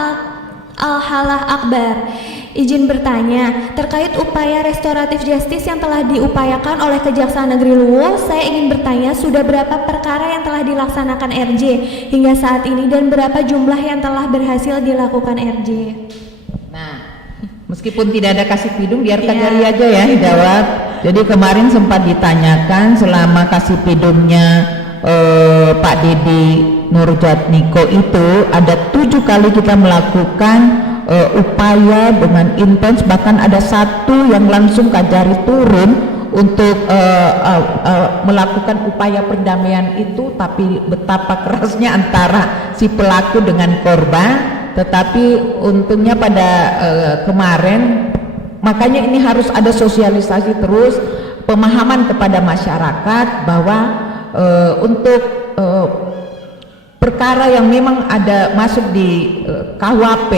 Al-Halah Akbar. Izin bertanya, terkait upaya restoratif justice yang telah diupayakan oleh Kejaksaan Negeri Luwu, saya ingin bertanya sudah berapa perkara yang telah dilaksanakan RJ hingga saat ini dan berapa jumlah yang telah berhasil dilakukan RJ? Nah, meskipun tidak ada kasih pidum, biarkan Iya. dari aja ya jawab. Jadi kemarin sempat ditanyakan selama kasih pidumnya Pak Dedi Nurjatmiko itu ada 7 kali kita melakukan upaya dengan intens, bahkan ada satu yang langsung Kajari turun untuk melakukan upaya perdamaian itu, tapi betapa kerasnya antara si pelaku dengan korban. Tetapi untungnya pada kemarin, makanya ini harus ada sosialisasi terus, pemahaman kepada masyarakat bahwa untuk perkara yang memang ada masuk di KUHP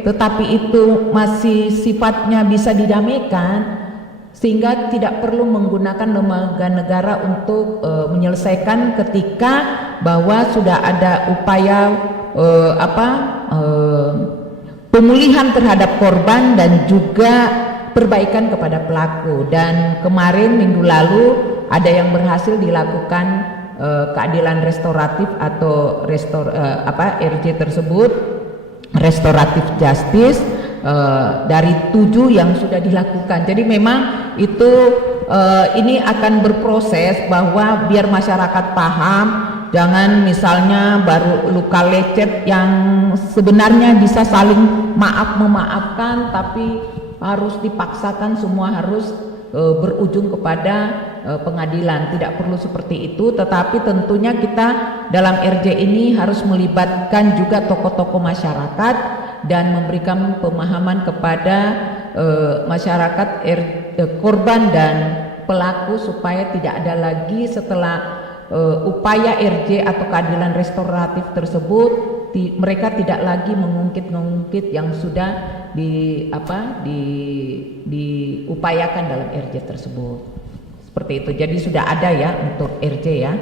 tetapi itu masih sifatnya bisa didamaikan, sehingga tidak perlu menggunakan lembaga negara untuk menyelesaikan ketika bahwa sudah ada upaya pemulihan terhadap korban dan juga perbaikan kepada pelaku. Dan kemarin minggu lalu ada yang berhasil dilakukan keadilan restoratif atau RJ tersebut, restoratif justice, dari 7 yang sudah dilakukan. Jadi memang itu ini akan berproses bahwa biar masyarakat paham, jangan misalnya baru luka lecet yang sebenarnya bisa saling memaafkan, tapi harus dipaksakan semua harus berujung kepada pengadilan. Tidak perlu seperti itu, tetapi tentunya kita dalam RJ ini harus melibatkan juga tokoh-tokoh masyarakat dan memberikan pemahaman kepada masyarakat korban dan pelaku supaya tidak ada lagi setelah upaya RJ atau keadilan restoratif tersebut mereka tidak lagi mengungkit-ngungkit yang sudah diupayakan dalam RJ tersebut. Seperti itu. Jadi sudah ada ya untuk RJ ya.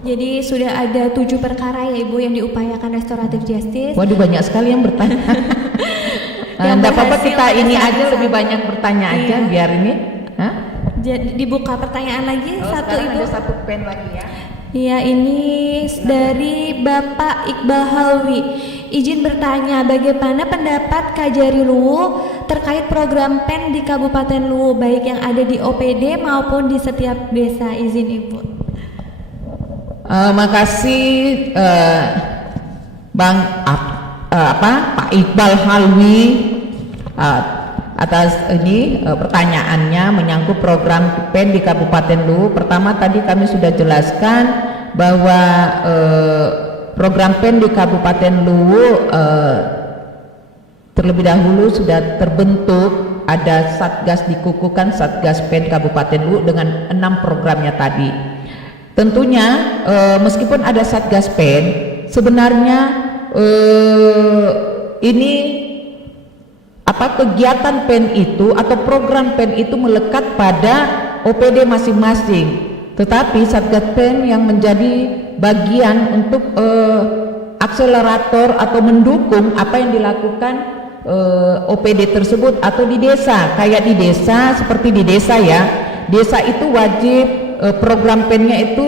Jadi sudah ada 7 perkara ya Ibu yang diupayakan restoratif justice. Waduh, banyak sekali yang bertanya. Yang Enggak apa-apa, berhasil kita pada ini saat aja yang lebih sama. banyak bertanya aja Iya. biar ini. Hah? Jadi dibuka pertanyaan lagi satu Sekarang Ibu. ada satu pen lagi ya. Iya, ini dari Bapak Iqbal Halwi. Izin bertanya, bagaimana pendapat Kajari Luwu terkait program PEN di Kabupaten Luwu, baik yang ada di OPD maupun di setiap desa? Izin Ibu. Makasih Bang Pak Iqbal Halwi atas ini pertanyaannya menyangkut program PEN di Kabupaten Luwu. Pertama tadi kami sudah jelaskan bahwa program PEN di Kabupaten Luwu terlebih dahulu sudah terbentuk, ada Satgas dikukuhkan, Satgas PEN Kabupaten Luwu dengan 6 programnya tadi. Tentunya meskipun ada Satgas PEN, sebenarnya ini kegiatan PEN itu atau program PEN itu melekat pada OPD masing-masing. Tetapi Satgas PEN yang menjadi bagian untuk akselerator atau mendukung apa yang dilakukan OPD tersebut atau di desa. Kayak di desa, seperti di desa ya, desa itu wajib program PEN-nya itu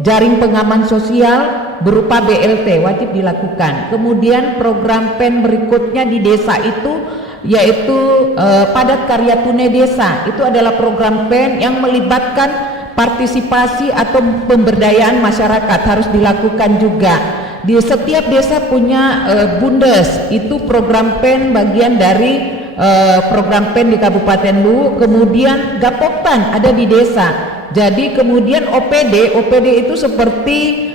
jaring pengaman sosial berupa BLT wajib dilakukan. Kemudian program PEN berikutnya di desa itu yaitu padat karya tunai desa. Itu adalah program PEN yang melibatkan partisipasi atau pemberdayaan masyarakat, harus dilakukan juga. Di setiap desa punya Bundes, itu program PEN bagian dari program PEN di Kabupaten Luwu. Kemudian Gapoktan ada di desa. Jadi kemudian OPD itu seperti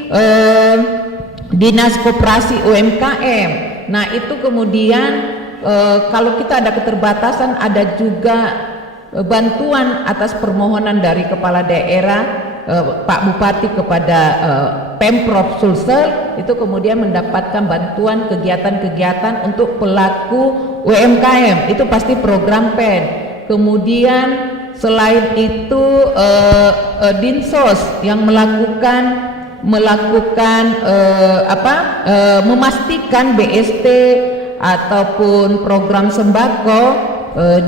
Dinas Koperasi UMKM. Nah itu kemudian kalau kita ada keterbatasan, ada juga bantuan atas permohonan dari kepala daerah Pak Bupati kepada Pemprov Sulsel, itu kemudian mendapatkan bantuan kegiatan-kegiatan untuk pelaku UMKM, itu pasti program PEN. Kemudian selain itu Dinsos yang memastikan BST ataupun program sembako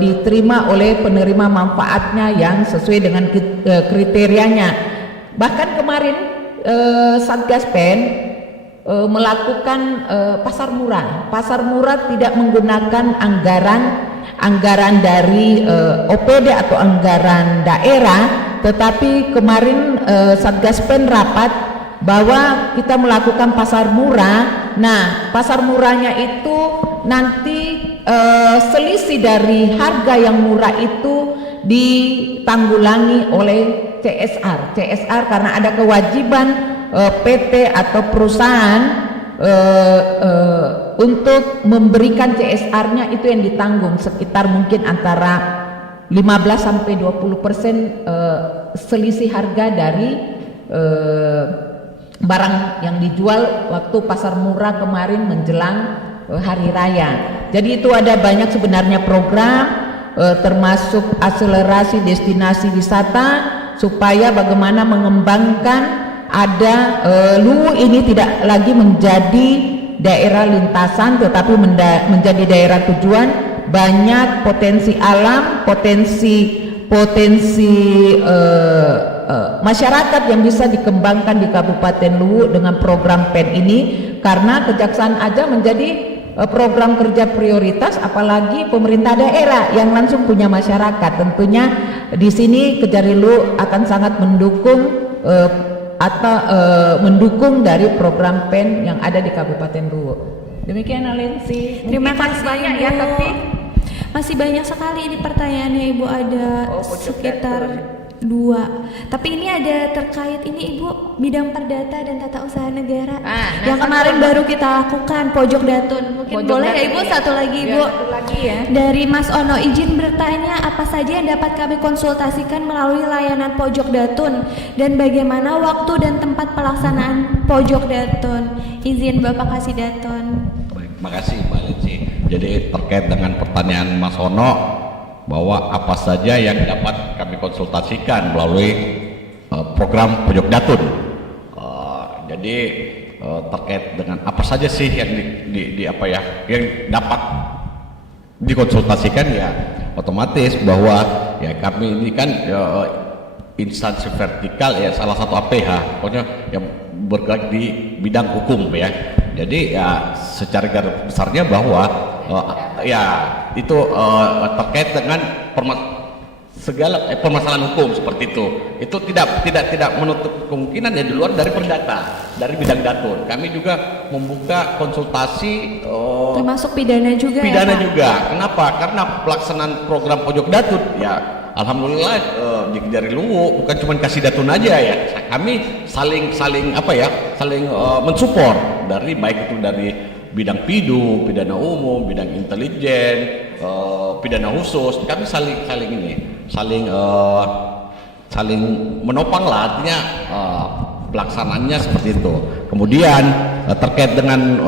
diterima oleh penerima manfaatnya yang sesuai dengan kriterianya. Bahkan kemarin Satgas PEN melakukan pasar murah. Pasar murah tidak menggunakan anggaran dari OPD atau anggaran daerah, tetapi kemarin Satgas PEN rapat bahwa kita melakukan pasar murah. Nah, pasar murahnya itu nanti selisih dari harga yang murah itu ditanggulangi oleh CSR karena ada kewajiban PT atau perusahaan untuk memberikan CSR-nya itu yang ditanggung sekitar mungkin antara 15 sampai 20% selisih harga dari barang yang dijual waktu pasar murah kemarin menjelang hari raya. Jadi itu ada banyak sebenarnya program termasuk akselerasi destinasi wisata supaya bagaimana mengembangkan ada Luwu ini tidak lagi menjadi daerah lintasan tetapi menjadi daerah tujuan. Banyak potensi alam, potensi masyarakat yang bisa dikembangkan di Kabupaten Luwu dengan program PEN ini, karena Kejaksaan aja menjadi program kerja prioritas, apalagi pemerintah daerah yang langsung punya masyarakat. Tentunya di sini Kejari Luwu akan sangat mendukung mendukung dari program PEN yang ada di Kabupaten Luwu. Demikian Alensi. Terima kasih banyak Ibu. ya, tapi Masih banyak sekali ini pertanyaannya Ibu, ada sekitar 2. Tapi ini ada terkait ini Ibu, bidang perdata dan tata usaha negara yang kemarin baru kita lakukan, Pojok Datun. Mungkin Pojok boleh ya Datun, Ibu, ya. satu lagi Ibu. Satu lagi ya. Dari Mas Ono, izin bertanya apa saja yang dapat kami konsultasikan melalui layanan Pojok Datun dan bagaimana waktu dan tempat pelaksanaan Pojok Datun. Izin Bapak kasih Datun. Baik, makasih Mbak Lensi. Jadi terkait dengan pertanyaan Mas Ono bahwa apa saja yang dapat kami konsultasikan melalui program Pojok Datun. Jadi terkait dengan apa saja sih yang yang dapat dikonsultasikan, ya otomatis bahwa ya kami ini kan instansi vertikal, ya salah satu APH pokoknya yang bergerak di bidang hukum ya. Jadi ya secara garis besarnya bahwa ya itu terkait dengan segala permasalahan hukum seperti itu. Itu tidak menutup kemungkinan ya di luar dari perdata, dari bidang datun. Kami juga membuka konsultasi Termasuk pidana juga pidana ya, Pak? juga. Kenapa? Karena pelaksanaan program pojok datun ya alhamdulillah di Kejari Luwu bukan cuma kasih datun aja ya. Kami saling mensupport dari baik itu dari bidang pidu, pidana umum, bidang intelijen, pidana khusus. Kami saling menopang lah, artinya pelaksanaannya seperti itu. Kemudian terkait dengan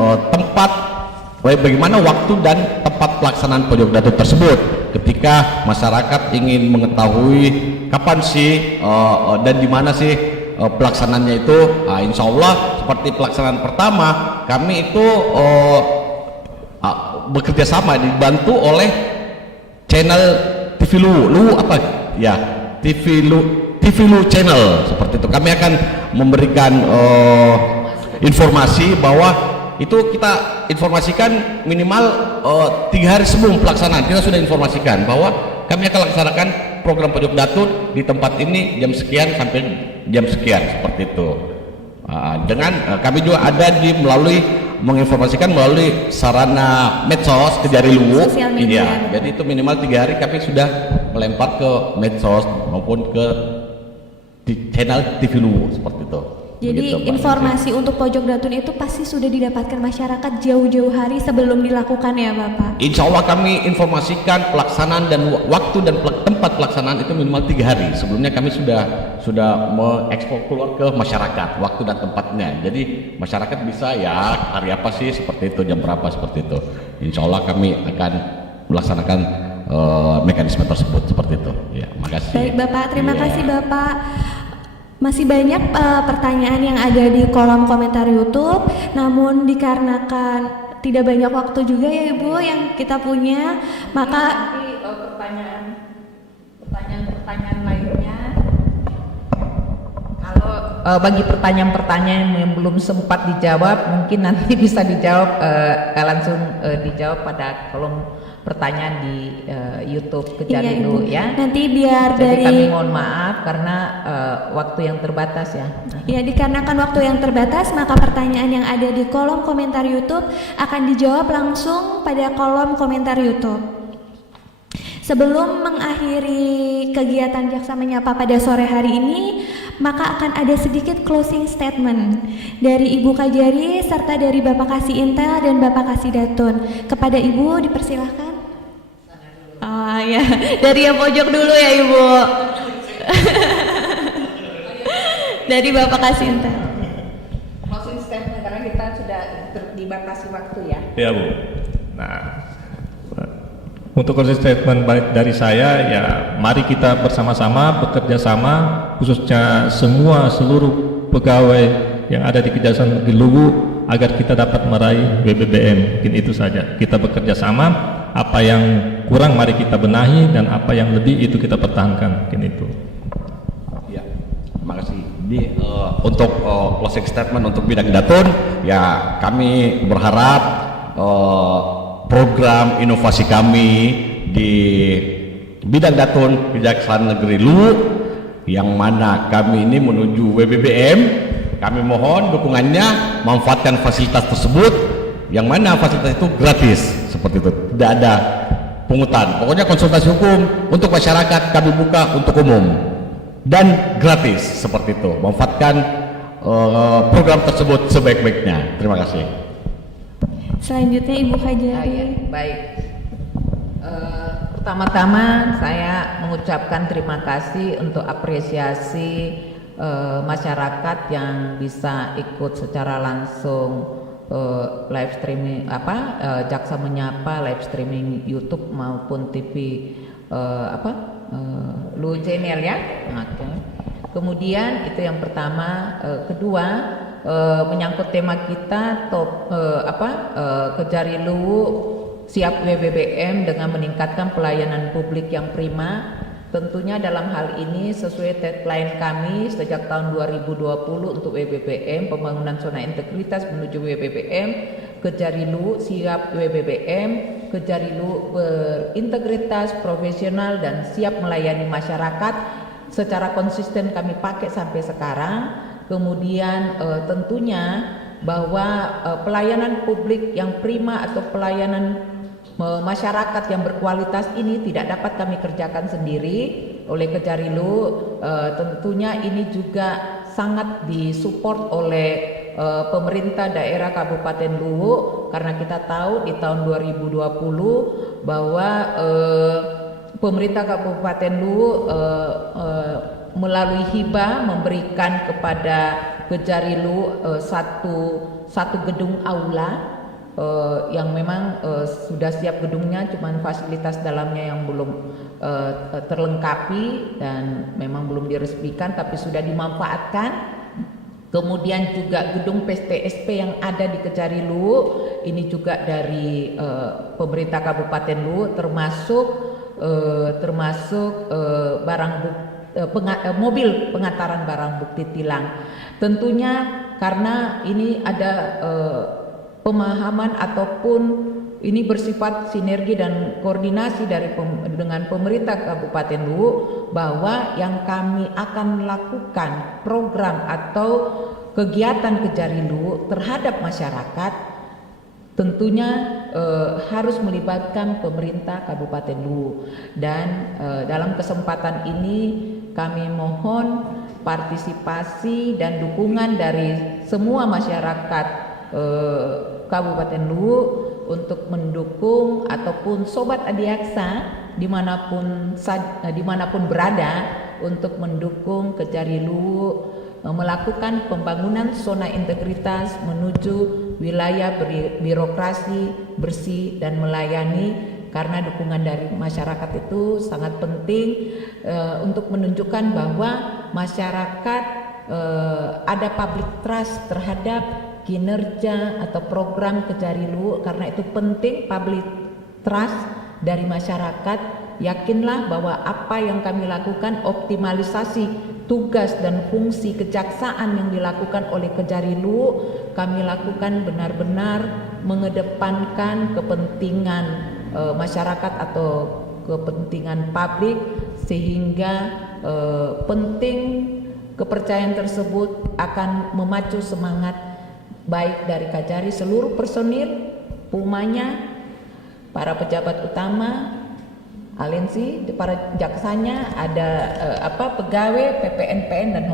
bagaimana waktu dan tempat pelaksanaan pojok datun tersebut. Ketika masyarakat ingin mengetahui kapan sih dan di mana sih pelaksanaannya itu, insya Allah seperti pelaksanaan pertama kami itu bekerja sama dibantu oleh channel TV Luwu apa ya, TV Luwu channel seperti itu. Kami akan memberikan informasi bahwa itu kita informasikan minimal 3 hari sebelum pelaksanaan. Kita sudah informasikan bahwa kami akan laksanakan program pojok datun di tempat ini jam sekian sampai jam sekian seperti itu. Dengan kami juga ada menginformasikan melalui sarana medsos Kejari Luwu. Sosial media. Iya, jadi itu minimal 3 hari kami sudah melempar ke medsos maupun ke channel TV Luwu seperti itu. Jadi Begitu, Pak. informasi untuk pojok datun itu pasti sudah didapatkan masyarakat jauh-jauh hari sebelum dilakukan ya Bapak? Insya Allah kami informasikan pelaksanaan dan waktu dan tempat pelaksanaan itu minimal 3 hari. Sebelumnya kami sudah mengekspor keluar ke masyarakat waktu dan tempatnya. Jadi masyarakat bisa ya hari apa sih seperti itu, jam berapa seperti itu. Insya Allah kami akan melaksanakan mekanisme tersebut seperti itu. Ya, makasih. Baik Bapak, terima Iya. kasih Bapak. Masih banyak pertanyaan yang ada di kolom komentar YouTube, namun dikarenakan tidak banyak waktu juga ya Ibu yang kita punya, maka Nanti pertanyaan lainnya, kalau bagi pertanyaan-pertanyaan yang belum sempat dijawab, mungkin nanti bisa dijawab langsung dijawab pada kolom pertanyaan di YouTube Kejari Luwu ya. Nanti biar Jadi dari kami mohon maaf karena waktu yang terbatas ya. ya dikarenakan waktu yang terbatas, maka pertanyaan yang ada di kolom komentar YouTube akan dijawab langsung pada kolom komentar YouTube. Sebelum mengakhiri kegiatan Jaksa Menyapa pada sore hari ini, maka akan ada sedikit closing statement dari Ibu Kajari serta dari Bapak Kasih Intel dan Bapak Kasih Datun. Kepada Ibu dipersilahkan. Oh ya, dari yang pojok dulu ya Ibu. Dari Bapak Kasih Intel. Closing statement karena kita sudah dibatasi waktu ya. Ya Bu. Nah, untuk closing statement dari saya ya, mari kita bersama-sama bekerja sama, khususnya seluruh pegawai yang ada di Kejaksaan Negeri Luwu agar kita dapat meraih WBBM. Mungkin itu saja. Kita bekerja sama. Apa yang kurang mari kita benahi dan apa yang lebih itu kita pertahankan. Mungkin itu. Ya, terima kasih. Untuk closing statement untuk bidang datun, ya kami berharap program inovasi kami di bidang datun Kejaksaan Negeri Luwu yang mana kami ini menuju WBBM, kami mohon dukungannya, manfaatkan fasilitas tersebut yang mana fasilitas itu gratis seperti itu, tidak ada pungutan. Pokoknya konsultasi hukum untuk masyarakat kami buka untuk umum dan gratis seperti itu. Manfaatkan program tersebut sebaik-baiknya. Terima kasih. Selanjutnya Ibu Kajari. Ya, baik. Pertama-tama saya mengucapkan terima kasih untuk apresiasi masyarakat yang bisa ikut secara langsung live streaming Jaksa Menyapa live streaming YouTube maupun TV Luwu Channel ya. Oke. Kemudian itu yang pertama. Kedua, menyangkut tema kita Kejari Luwu siap WBBM dengan meningkatkan pelayanan publik yang prima. Tentunya dalam hal ini sesuai deadline kami sejak tahun 2020 untuk WBBM, pembangunan zona integritas menuju WBBM, Kejari Luwu siap WBBM Kejari Luwu berintegritas, profesional, dan siap melayani masyarakat secara konsisten kami pakai sampai sekarang. Kemudian tentunya bahwa pelayanan publik yang prima atau pelayanan masyarakat yang berkualitas ini tidak dapat kami kerjakan sendiri oleh Kejari Luwu. Tentunya ini juga sangat disupport oleh pemerintah daerah Kabupaten Luwu, karena kita tahu di tahun 2020 bahwa pemerintah Kabupaten Luwu melalui hibah memberikan kepada Kejari Luwu satu gedung aula yang memang sudah siap gedungnya, cuman fasilitas dalamnya yang belum terlengkapi dan memang belum diresmikan tapi sudah dimanfaatkan. Kemudian juga gedung PSTSP yang ada di Kejari Luwu ini juga dari pemerintah Kabupaten Luwu, termasuk mobil pengantaran barang bukti tilang. Tentunya karena ini ada pemahaman ataupun ini bersifat sinergi dan koordinasi dengan pemerintah Kabupaten Luwu, bahwa yang kami akan lakukan program atau kegiatan Kejari Luwu terhadap masyarakat tentunya harus melibatkan pemerintah Kabupaten Luwu. Dan dalam kesempatan ini kami mohon partisipasi dan dukungan dari semua masyarakat Kabupaten Luwu untuk mendukung ataupun Sobat Adiaksa dimanapun berada untuk mendukung Kejari Luwu melakukan pembangunan zona integritas menuju wilayah birokrasi bersih dan melayani, karena dukungan dari masyarakat itu sangat penting untuk menunjukkan bahwa masyarakat ada public trust terhadap kinerja atau program Kejari Luwu. Karena itu penting public trust dari masyarakat. Yakinlah bahwa apa yang kami lakukan, optimalisasi tugas dan fungsi kejaksaan yang dilakukan oleh Kejari Luwu, kami lakukan benar-benar mengedepankan kepentingan masyarakat atau kepentingan publik, sehingga penting kepercayaan tersebut akan memacu semangat baik dari Kejari, seluruh personil, Pumanya, para pejabat utama, alensi, para jaksanya, ada pegawai, PPN dan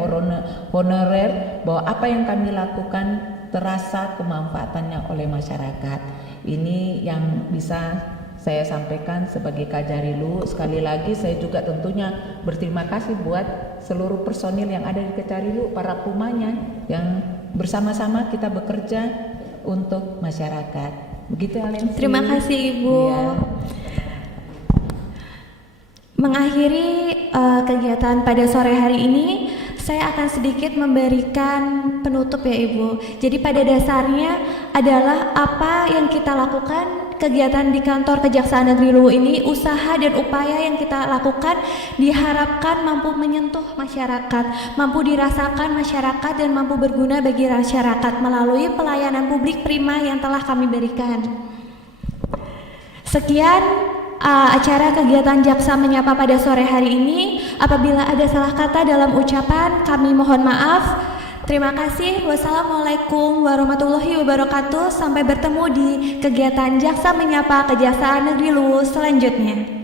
honorer, bahwa apa yang kami lakukan terasa kemanfaatannya oleh masyarakat. Ini yang bisa saya sampaikan sebagai Kejari Luwu. Sekali lagi saya juga tentunya berterima kasih buat seluruh personil yang ada di Kejari Luwu, para Pumanya yang bersama-sama kita bekerja untuk masyarakat. Begitu Alensi. Terima kasih Ibu. Ya. Mengakhiri kegiatan pada sore hari ini, saya akan sedikit memberikan penutup ya Ibu. Jadi pada dasarnya adalah apa yang kita lakukan, kegiatan di kantor Kejaksaan Negeri Luwu ini, usaha dan upaya yang kita lakukan diharapkan mampu menyentuh masyarakat, mampu dirasakan masyarakat, dan mampu berguna bagi masyarakat melalui pelayanan publik prima yang telah kami berikan. Sekian acara kegiatan Jaksa Menyapa pada sore hari ini. Apabila ada salah kata dalam ucapan, kami mohon maaf. Terima kasih. Wassalamualaikum warahmatullahi wabarakatuh. Sampai bertemu di kegiatan Jaksa Menyapa Kejaksaan Negeri Luwu selanjutnya.